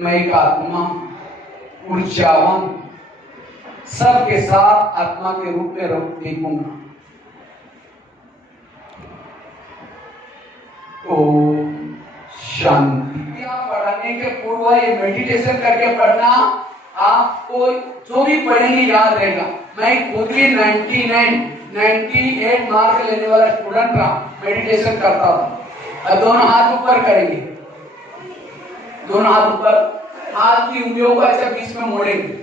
मैं एक आत्मा ऊर्जावान सबके साथ आत्मा के रूप में देखूंगा। ओम शांति। पढ़ने के पूर्व ये मेडिटेशन करके पढ़ना, आपको जो भी पढ़ेंगे याद रहेगा। मैं खुद भी 98 मार्क लेने वाला स्टूडेंट था, मेडिटेशन करता था। अब दोनों हाथ ऊपर करेंगे, दोनों हाथ ऊपर, हाथ की उंगलियों को ऐसे बीच में मोड़ेंगे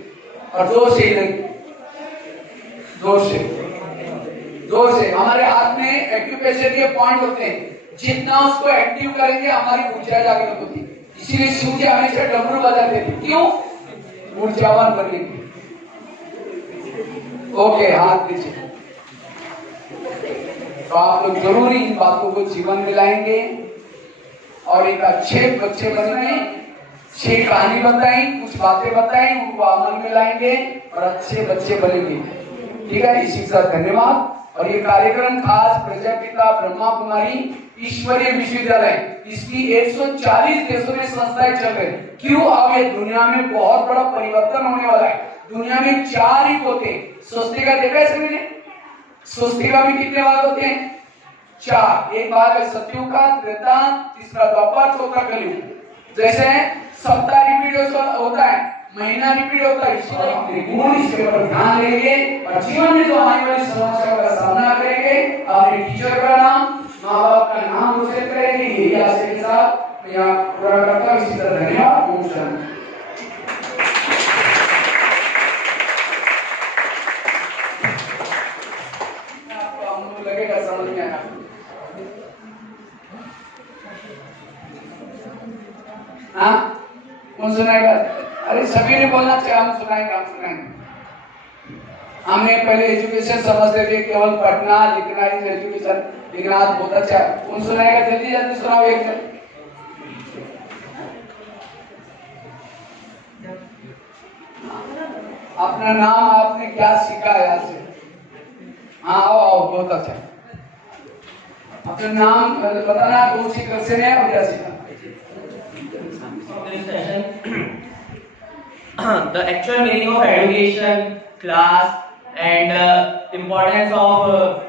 और जोर से हिलेंगे, जोर से। हमारे हाथ में एक्यूप्रेशर के पॉइंट होते हैं, जितना उसको एक्टिव करेंगे हमारी ऊर्जा जागृत होती है। इसीलिए शिव जी हमेशा डमरू बजाते थे, क्यों? ऊर्जावान बनने के। ओके, हाथ नीचे। तो आप लोग जरूर इन बातों को जीवन दिलाएंगे और एक अच्छे बच्चे बनेंगे। 6 कहानी बताई, कुछ बातें बताई, उनको अमल में लाएंगे और अच्छे बच्चे बनेंगे। ठीक है, इसी के साथ धन्यवाद। और ये कार्यक्रम खास प्रजापिता ब्रह्मा कुमारी ईश्वरीय विश्वविद्यालय, इसकी 140 देशों में संस्थाएं चल रही है। क्यों? अब ये दुनिया में बहुत बड़ा परिवर्तन होने वाला है। दुनिया में 4 युग होते हैं। स्वस्तिका देखा है सभी ने? स्वस्तिका में कितने भाग होते हैं? 4। एक भाग है सतयुग का, त्रेता, तीसरा द्वापर, चौथा कलयुग। जैसे सप्ताह रिपीट होता है, महीना रिपीट होता है। इसके ऊपर ध्यान देंगे और जीवन में जो आने वाली समस्या का सामना करेंगे। अपने टीचर का नाम, माँ बाप का नाम रोशन करेंगे। यही आशा के साथ मैं यहाँ पूरा करता हूँ। इसी तरह धन्यवाद। ओम शांति। आपको हम लोग लगेगा समझ में आया। हाँ, कौन सुनाएगा? अरे सभी ने बोलना चाहिए, हम सुनाएंगे। हमने पहले एजुकेशन समझते थे केवल पढ़ना लिखना ही एजुकेशन, लेकिन आज बहुत अच्छा है। कौन सुनाएगा? जल्दी जल्दी सुनाओ एक जन। अपना नाम, आपने क्या सीखा है आज से? हाँ, आओ, बहुत अच्छा। अपना नाम बताना, कौन सी कक्षा में और क्या सीखा? The actual meaning of education, class, and importance of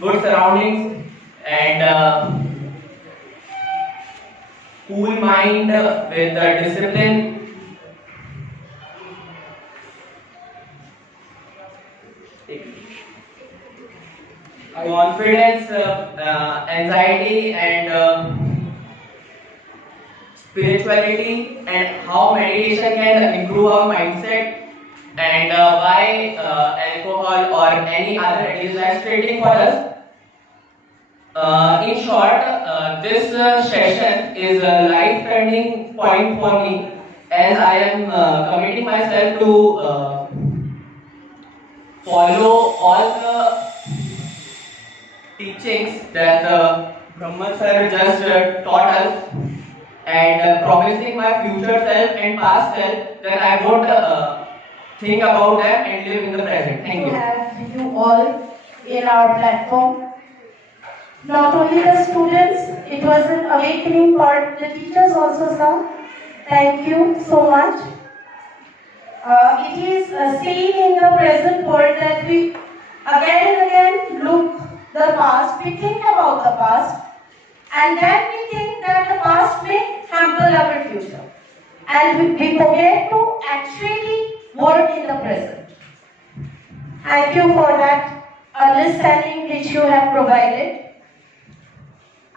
good surroundings and cool mind with discipline. Confidence, anxiety, and spirituality, and how meditation can improve our mindset, and why alcohol or any other is frustrating for us. In short, this session is a life turning point for me, as I am committing myself to follow all the teachings that Brahma sir just taught us, and promising my future self and past self that I won't think about them and live in the present. Thank To you. have you all in our platform. Not only the students, it was an awakening for the teachers also, sir. Thank you so much. It is seen in the present world that we again and again look the past, we think about the past, and then we think that the past may hamper our future. And we forget to actually work in the present. Thank you for that understanding which you have provided.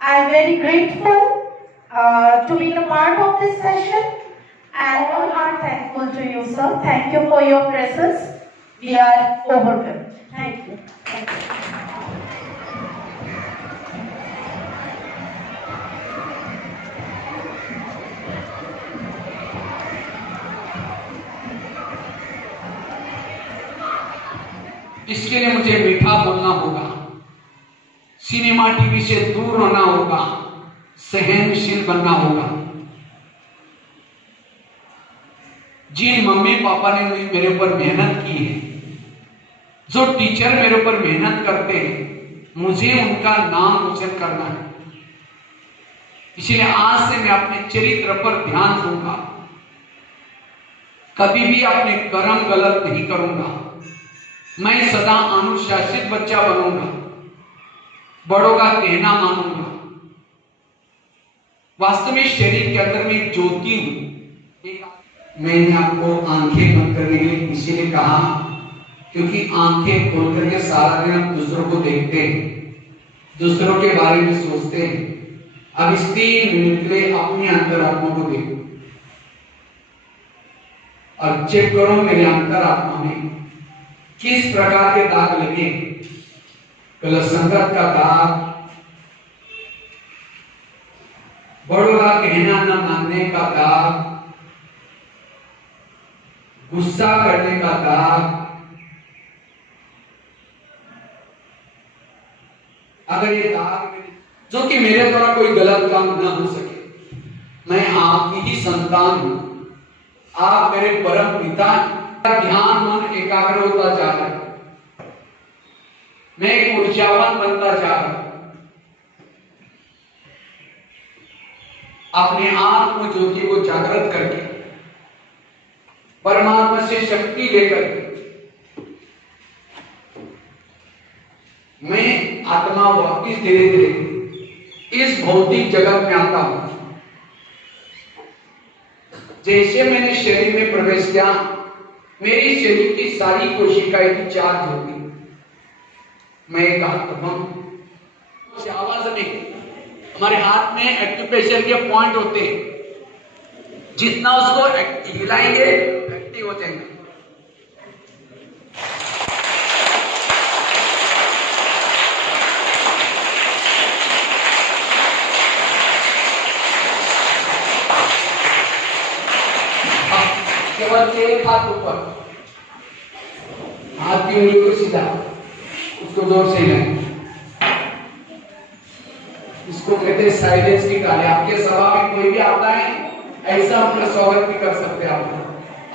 I am very grateful to be a part of this session, and all are thankful to you, sir. Thank you for your presence. We are overwhelmed. Thank you. Thank you. इसके लिए मुझे मीठा बोलना होगा, सिनेमा टीवी से दूर होना होगा, सहनशील बनना होगा। जिन मम्मी पापा ने मेरे ऊपर मेहनत की है, जो टीचर मेरे ऊपर मेहनत करते हैं, मुझे उनका नाम रोशन करना है। इसलिए आज से मैं अपने चरित्र पर ध्यान दूंगा, कभी भी अपने कर्म गलत नहीं करूंगा। मैं सदा अनुशासित बच्चा बनूंगा, बड़ों का कहना मानूंगा। वास्तव में शरीर के अंदर में एक ज्योति हूं। मैंने आपको आंखें बंद करने के लिए इसीलिए कहा क्योंकि आंखें खोल करके सारा दिन हम दूसरों को देखते हैं, दूसरों के बारे में सोचते हैं। अब इस 3 मिनट के लिए अपनी अंतरात्मा को देखो और चेक करो मेरे अंतरात्मा में किस प्रकार के दाग लगे। कल संगत का दाग, बड़ों का कहना न मानने का दाग, गुस्सा करने का दाग। अगर ये दाग जो कि मेरे द्वारा कोई गलत काम न हो सके, मैं आपकी ही संतान हूं, आप मेरे परम पिता हैं। ध्यान मन एकाग्र होता जा रहा है, मैं एक ऊर्जावान बनता जा रहा हूं। अपने आप को ज्योति को जागृत करके परमात्मा से शक्ति लेकर मैं आत्मा वापिस धीरे धीरे इस भौतिक जगत में आता हूं। जैसे मैंने शरीर में प्रवेश किया, मेरी शरीर की सारी कोशिकाएं की चार्ज होगी। मैं एक आत्मा हूं। आवाज में हमारे हाथ में एक्यूप्रेशर के पॉइंट होते हैं, जितना उसको हिलाएंगे एक्टिव हो जाएंगे। केवल एक हाथ ऊपर, हाथ की उंगली को सीधा, उसको जोर से हिलाएं। इसको कहते हैं साइलेंस की ताली। आपके सभा में कोई भी आता है, ऐसा अपना स्वागत भी कर सकते हैं आप।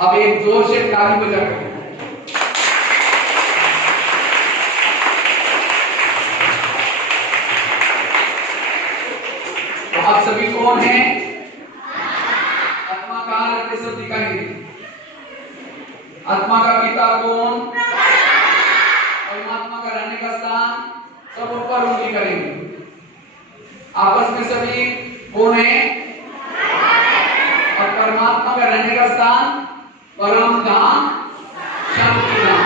अब एक जोर से ताली बजा कर तो आप सभी कौन हैं? आत्मा कहाँ रहते सब दिखाएंगे। आत्मा का पिता कौन? परमात्मा का रहने का स्थान सब ऊपर उंगली करेंगे। आपस में सभी कौन है? और परमात्मा का रहने का स्थान परम धाम शांति धाम,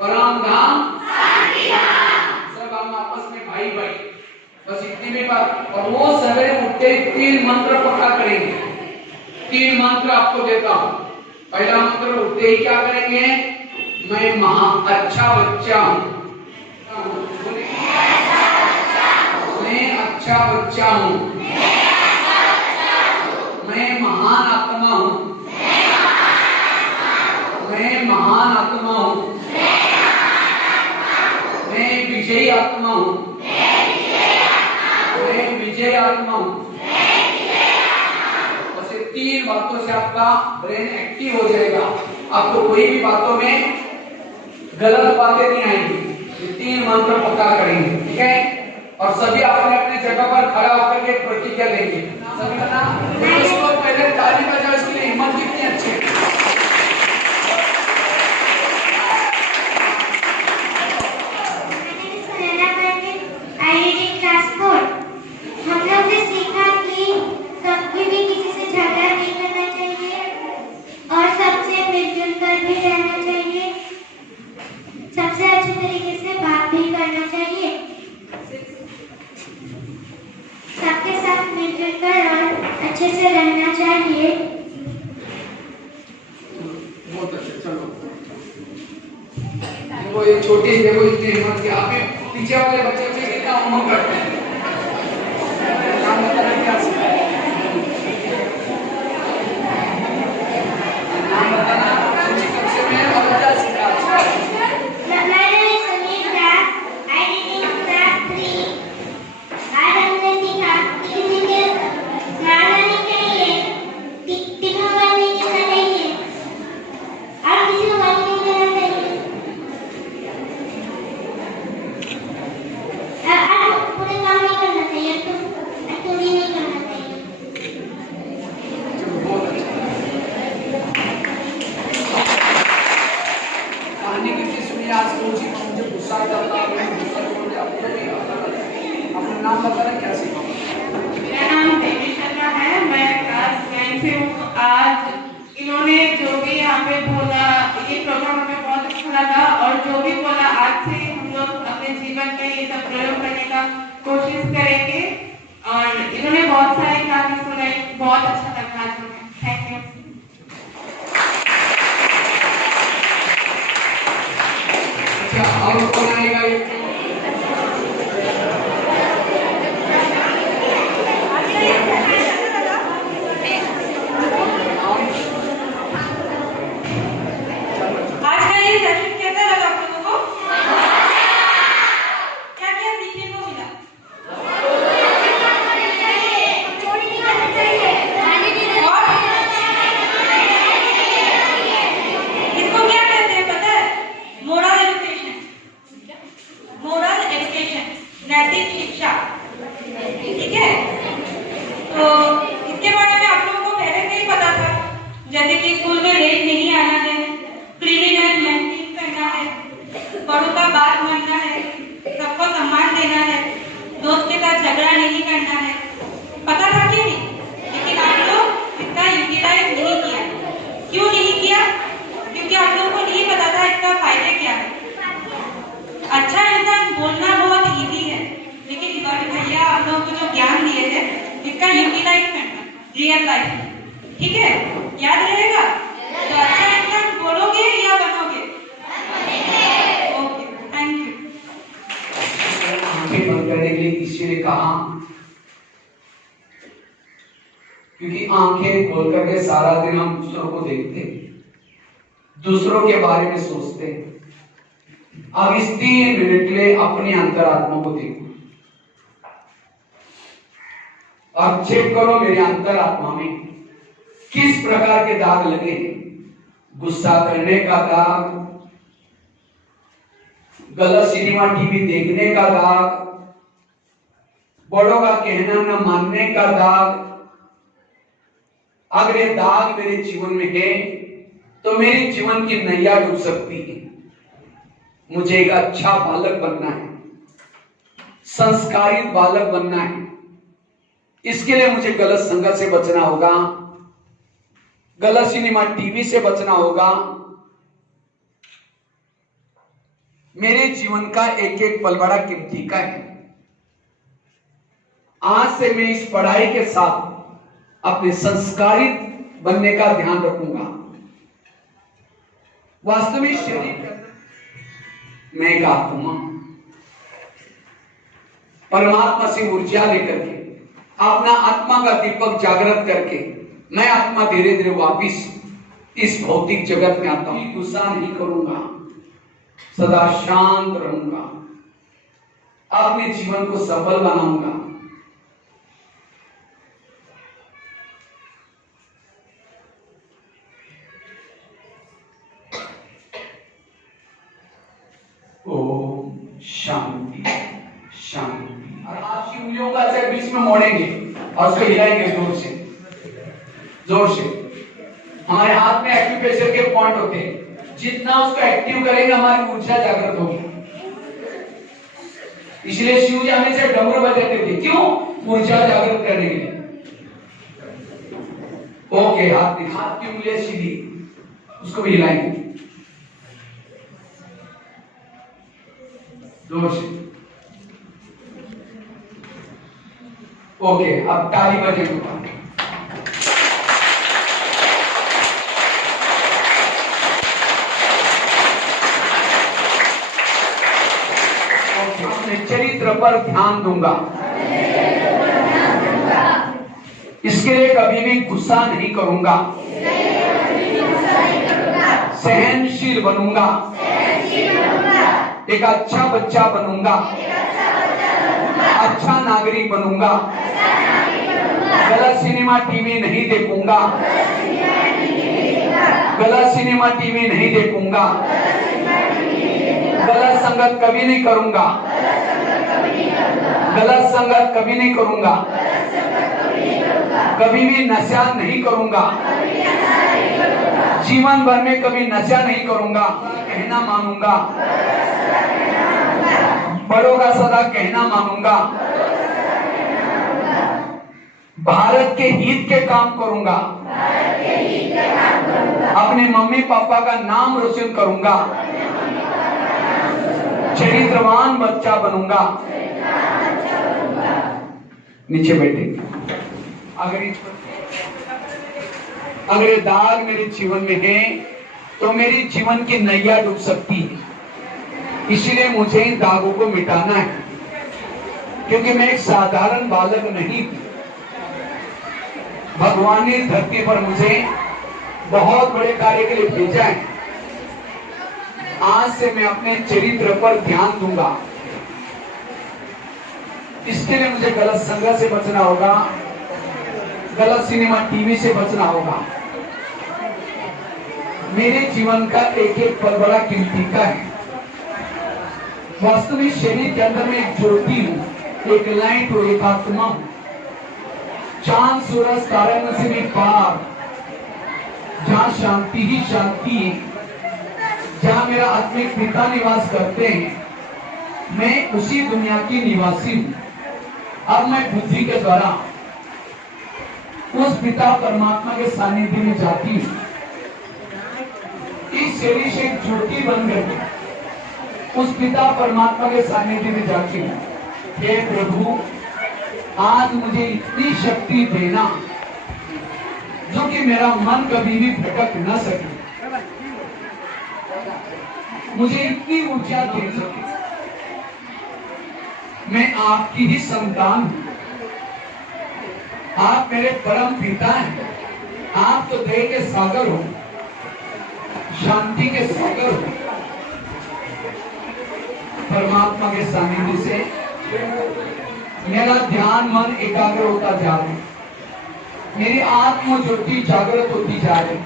परम धाम शांति धाम। सब हम आपस में भाई भाई, बस इतनी भी बात। और वो सवेरे उठते 3 मंत्र पक्का करेंगे। 3 मंत्र आपको देता हूं। पहला मंत्र उठते ही क्या करेंगे? मैं महा अच्छा बच्चा हूं, मैं अच्छा बच्चा हूं, मैं महान आत्मा हूं, मैं महान आत्मा हूं, मैं विजयी आत्मा हूं, मैं विजय आत्मा हूं। 3 बातों से आपका ब्रेन एक्टिव हो जाएगा। आपको कोई भी बातों में गलत बातें नहीं आएंगी। 3 मंत्र पक्का करेंगे, ठीक है? और सभी अपने अपने जगह पर खड़ा होकर के प्रतिज्ञा लेंगे। सभी कहना इसको पहले ताली बजाओ, इसके लिए हिम्मत कितनी अच्छी है। हम लोग ने सीखा कि कभी भी किसी से झगड़ा नहीं करना चाहिए और सबसे मिलजुल कर भी रहना चाहिए, सबसे अच्छे तरीके से बात भी करना चाहिए। अच्छे से रहना चाहिए। बहुत अच्छे, चलो। देखो ये छोटी, देखो इतनी हिम्मत की, आप पीछे वाले बच्चे कितना होमवर्क करते हैं, काम बताना क्या सिखाया, नाम बताना ऊंची कक्षा में और क्या सिखाया। आज हमने सीखा कि किसी के स्नान नहीं चाहिए, टिफिन बंद नहीं करना चाहिए, और किसी को बंद नहीं करना चाहिए, और पूरे काम नहीं करना चाहिए, तो चोरी नहीं करना चाहिए। बहुत अच्छा। कहानी कितनी सुनी आज सोची, मुझे गुस्सा आता था, गुस्सा छोड़ दिया, अपना नाम बताना क्या सीखा। मेरा नाम देवी शर्मा है, मैं क्लास 9 से हूँ। आज इन्होंने जो भी यहाँ पे बोला, ये प्रोग्राम हमें बहुत अच्छा लगा, और जो भी बोला आज से हम लोग अपने जीवन में ये सब प्रयोग करने का कोशिश करेंगे। और इन्होंने बहुत सारी कहानी सुनाई, बहुत अच्छा लगा आज हमें। Thank you. अच्छा, और कौन आएगा ये? आज का ये सेशन कैसा लगा आप लोगों को? क्या क्या सीखने को मिला? और इसको क्या कहते हैं पता है? मोरल एजुकेशन, नैतिक शिक्षा। ठीक है, तो इसके बारे में आप लोगों को पहले से ही पता था, जैसे कि स्कूल में लेट नहीं आना है, क्लीनिनेस मेंटेन करना है, बड़ों का बात मानना है, सबको सम्मान देना है, दोस्त के साथ झगड़ा नहीं करना है। पता था कि नहीं? लेकिन आप लोग इसका यूटिलाइज नहीं किया। क्यों नहीं किया? क्योंकि आप लोगों को नहीं पता था इसका फायदे क्या है। अच्छा इंसान बोलना बहुत इजी है, लेकिन बड़े भैया आप लोगों को जो ज्ञान दिए हैं, इसका यूटिलाइज करना रियल लाइफ में। ठीक है, याद रहेगा? तो अच्छा इंसान बोलोगे या बनोगे? Okay, thank you. आंखें बंद करने के लिए किसी ने कहा, क्योंकि आंखें खोल करके सारा दिन हम दूसरों को देखते हैं, दूसरों के बारे में सोचते हैं। अब इस 3 मिनट के लिए अपनी अंतरात्मा को देखो और चेक करो मेरे अंतरात्मा में किस प्रकार के दाग लगे हैं। गुस्सा करने का दाग, गलत सिनेमा टीवी देखने का दाग, बड़ों का कहना न मानने का दाग। अगर ये दाग मेरे जीवन में है तो मेरे जीवन की नैया डूब सकती है। मुझे एक अच्छा बालक बनना है, संस्कारित बालक बनना है। इसके लिए मुझे गलत संगत से बचना होगा, गलत सिनेमा टीवी से बचना होगा। मेरे जीवन का एक एक पल बड़ा कीमती का है। आज से मैं इस पढ़ाई के साथ अपने संस्कारित बनने का ध्यान रखूंगा। वास्तविक शरीर मैं एक आत्मा, परमात्मा से ऊर्जा लेकर के अपना आत्मा का दीपक जागृत करके मैं आत्मा धीरे धीरे वापिस इस भौतिक जगत में आता हूं। गुस्सा नहीं करूंगा, सदा शांत रहूंगा, अपने जीवन को सफल बनाऊंगा। ओम शांति शांति। और आपकी उंगलियों का ऐसे बीच में मोड़ेंगे और उसको हिलाएंगे जोर से, जोर से। हमारे हाथ में एक्यूप्रेशर के पॉइंट होते हैं, जितना उसको एक्टिव करेंगे हमारी ऊर्जा जागृत होगी। इसलिए शिव जी हमेशा डमरू बजाते थे, क्यों? ऊर्जा जागृत करने के लिए। ओके, हाथ की उंगलियां सीधी, उसको भी हिलाएंगे जोर से। ओके, अब ताली बजेगी। चरित्र पर ध्यान दूंगा। इसके लिए कभी भी गुस्सा नहीं करूंगा। सहनशील बनूंगा। एक अच्छा बच्चा बनूंगा। अच्छा नागरिक बनूंगा। गलत सिनेमा टीवी नहीं देखूंगा। गलत सिनेमा टीवी नहीं देखूंगा। गलत संगत कभी नहीं करूंगा। गलत संगत कभी नहीं करूंगा। कभी भी नशा नहीं करूंगा। जीवन भर में कभी नशा नहीं करूंगा। कहना मानूंगा। बड़ों का सदा कहना मानूंगा। भारत के हित के काम करूंगा। अपने मम्मी पापा का नाम रोशन करूंगा। चरित्रवान बच्चा बनूंगा। नीचे बैठे। अगर ये दाग मेरे जीवन में है तो मेरी जीवन की नैया डूब सकती है। इसीलिए मुझे इन दागों को मिटाना है, क्योंकि मैं एक साधारण बालक नहीं। भगवान ने धरती पर मुझे बहुत बड़े कार्य के लिए भेजा है। आज से मैं अपने चरित्र पर ध्यान दूंगा। इसके लिए मुझे गलत संगत से बचना होगा। गलत सिनेमा टीवी से बचना होगा। मेरे जीवन का एक एक पल बड़ा कीमती का है। वास्तविक शरीर के अंदर में एक ज्योति हूं, एक लाइट हूं, एक आत्मा हूं। चांद सूरज तारे से भी पार, जहां शांति ही शांति है, जहां मेरा आत्मिक पिता निवास करते हैं, मैं उसी दुनिया की निवासी हूं। अब मैं बुद्धि के द्वारा उस पिता परमात्मा के सानिध्य में जाती हूं। इस शरीर से ज्योति बन गई, उस पिता परमात्मा के सानिध्य में जाती हूं। हे प्रभु, आज मुझे इतनी शक्ति देना जो कि मेरा मन कभी भी भटक न सके। मुझे इतनी ऊर्जा दे सके। मैं आपकी ही संतान हूं। आप मेरे परम पिता हैं। आप तो दया के सागर हो, शांति के सागर हो। परमात्मा के सानिध्य से मेरा ध्यान मन एकाग्र होता जा रहा है। मेरी आत्म ज्योति जागृत होती जा रही।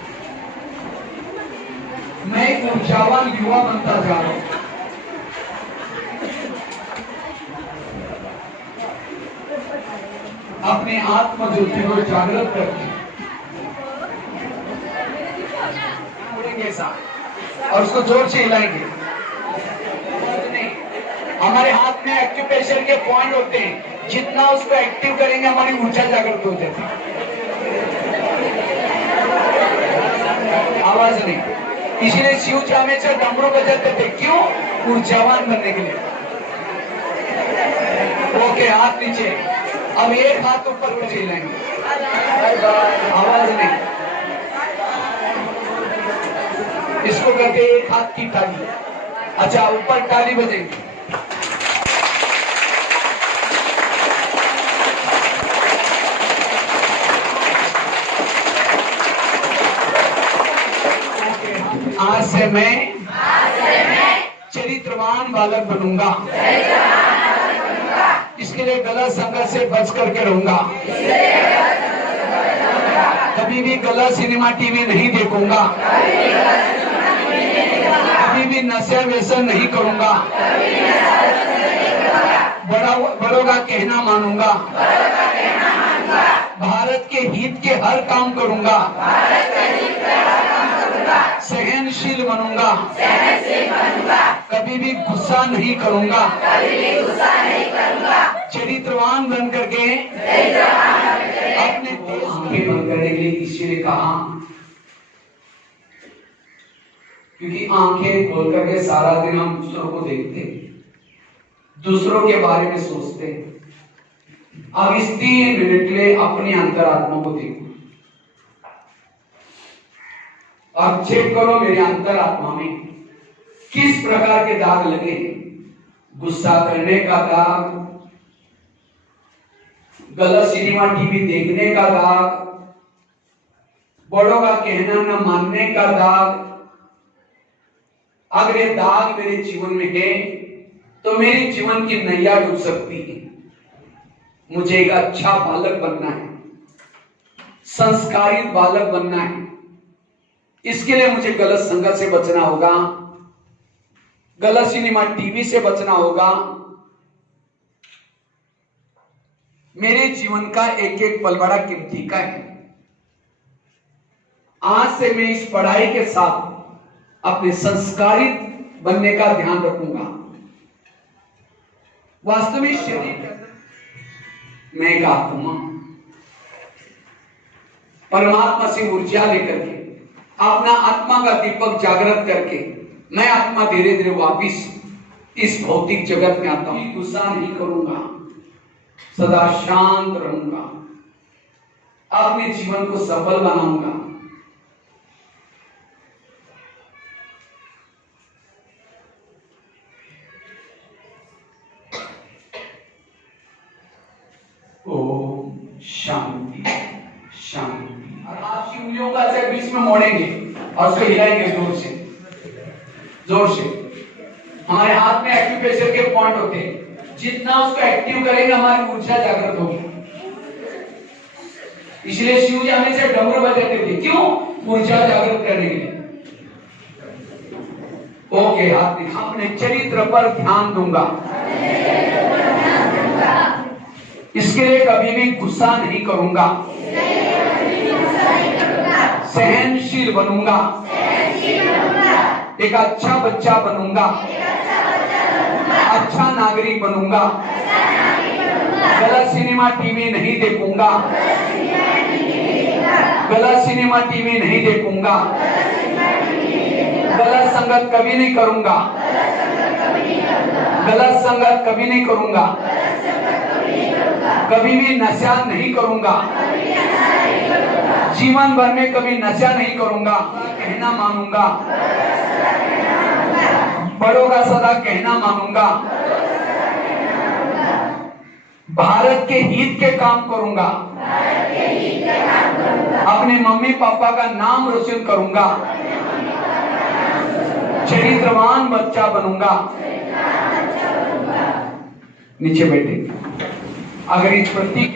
मैं एक ऊर्जावान युवा बनता जा रहा हूं। अपने आत्म ज्योति को जागृत करके और उसको जोर से हिलाएंगे। हमारे हाथ में एक्यूप्रेशर के पॉइंट होते हैं, जितना उसको एक्टिव करेंगे हमारी ऊर्जा जागृत हो जाती है। आवाज नहीं, इसीलिए शिव चामेश्वर डमरू बजाते थे। क्यों? ऊर्जावान बनने के लिए। ओके, हाथ नीचे। अब एक हाथ ऊपर को हिलाएंगे। आवाज नहीं, इसको कहते हैं एक हाथ की ताली। अच्छा, ऊपर ताली बजेगी। आज से मैं चरित्रवान बालक बनूंगा। इसके लिए गलत संगत से बच करके रहूंगा। कभी भी गलत सिनेमा टीवी नहीं देखूंगा। कभी भी नशा व्यसन नहीं करूंगा। बड़ों का कहना मानूंगा। भारत के हित के हर काम करूंगा। सहनशील बनूंगा। कभी भी गुस्सा नहीं करूंगा। चरित्रवान बन करके अपने देश के करने के लिए किसी ने कहा, क्योंकि आंखें खोल करके सारा दिन हम दूसरों को देखते हैं, दूसरों के बारे में सोचते हैं। अब इस 3 मिनट के लिए अपनी अंतरात्मा को देखो। अब चेक करो मेरे अंतरात्मा में किस प्रकार के दाग लगे हैं। गुस्सा करने का दाग, गलत सिनेमा टीवी देखने का दाग, बड़ों का कहना न मानने का दाग, अगर ये दाग मेरे जीवन में है तो मेरे जीवन की नैया डूब सकती है। मुझे एक अच्छा बालक बनना है, संस्कारित बालक बनना है। इसके लिए मुझे गलत संगत से बचना होगा, गलत सिनेमा टीवी से बचना होगा। मेरे जीवन का एक एक पल बड़ा कीमती का है। आज से मैं इस पढ़ाई के साथ अपने संस्कारित बनने का ध्यान रखूंगा। वास्तविक शरीर के अंदर मैं एक आत्मा, परमात्मा से ऊर्जा लेकर के अपना आत्मा का दीपक जागृत करके मैं आत्मा धीरे धीरे वापिस इस भौतिक जगत में आता हूं। गुस्सा नहीं करूंगा, सदा शांत रहूंगा, अपने जीवन को सफल बनाऊंगा। ओम शांति शांति। और आप उंगलियों का ऐसे बीच में मोड़ेंगे और उसको हिलाएंगे जोर से, जोर से। हमारे हाथ में एक्यूप्रेशर के पॉइंट होते हैं, जितना उसको एक्टिव करेंगे हमारी ऊर्जा जागृत होगी। इसलिए शिव जी हमेशा डमरू बजाते थे, क्यों? ऊर्जा जागृत करने के लिए। ओके, हाथ दिखा। अपने चरित्र पर ध्यान दूंगा, इसके लिए कभी भी गुस्सा नहीं करूंगा, सहनशील बनूंगा, एक अच्छा बच्चा बनूंगा, अच्छा नागरिक बनूंगा, गलत सिनेमा टीवी नहीं देखूंगा, गलत सिनेमा टीवी नहीं देखूंगा, गलत संगत कभी नहीं करूंगा, गलत संगत कभी नहीं करूंगा, कभी भी नशा नहीं करूंगा, जीवन भर में कभी नशा नहीं करूंगा, कहना मानूंगा, बड़ों का सदा कहना मानूंगा, भारत के हित के काम करूंगा, अपने मम्मी पापा का नाम रोशन करूंगा, चरित्रवान बच्चा बनूंगा। नीचे बैठे। अगर इस प्रतीक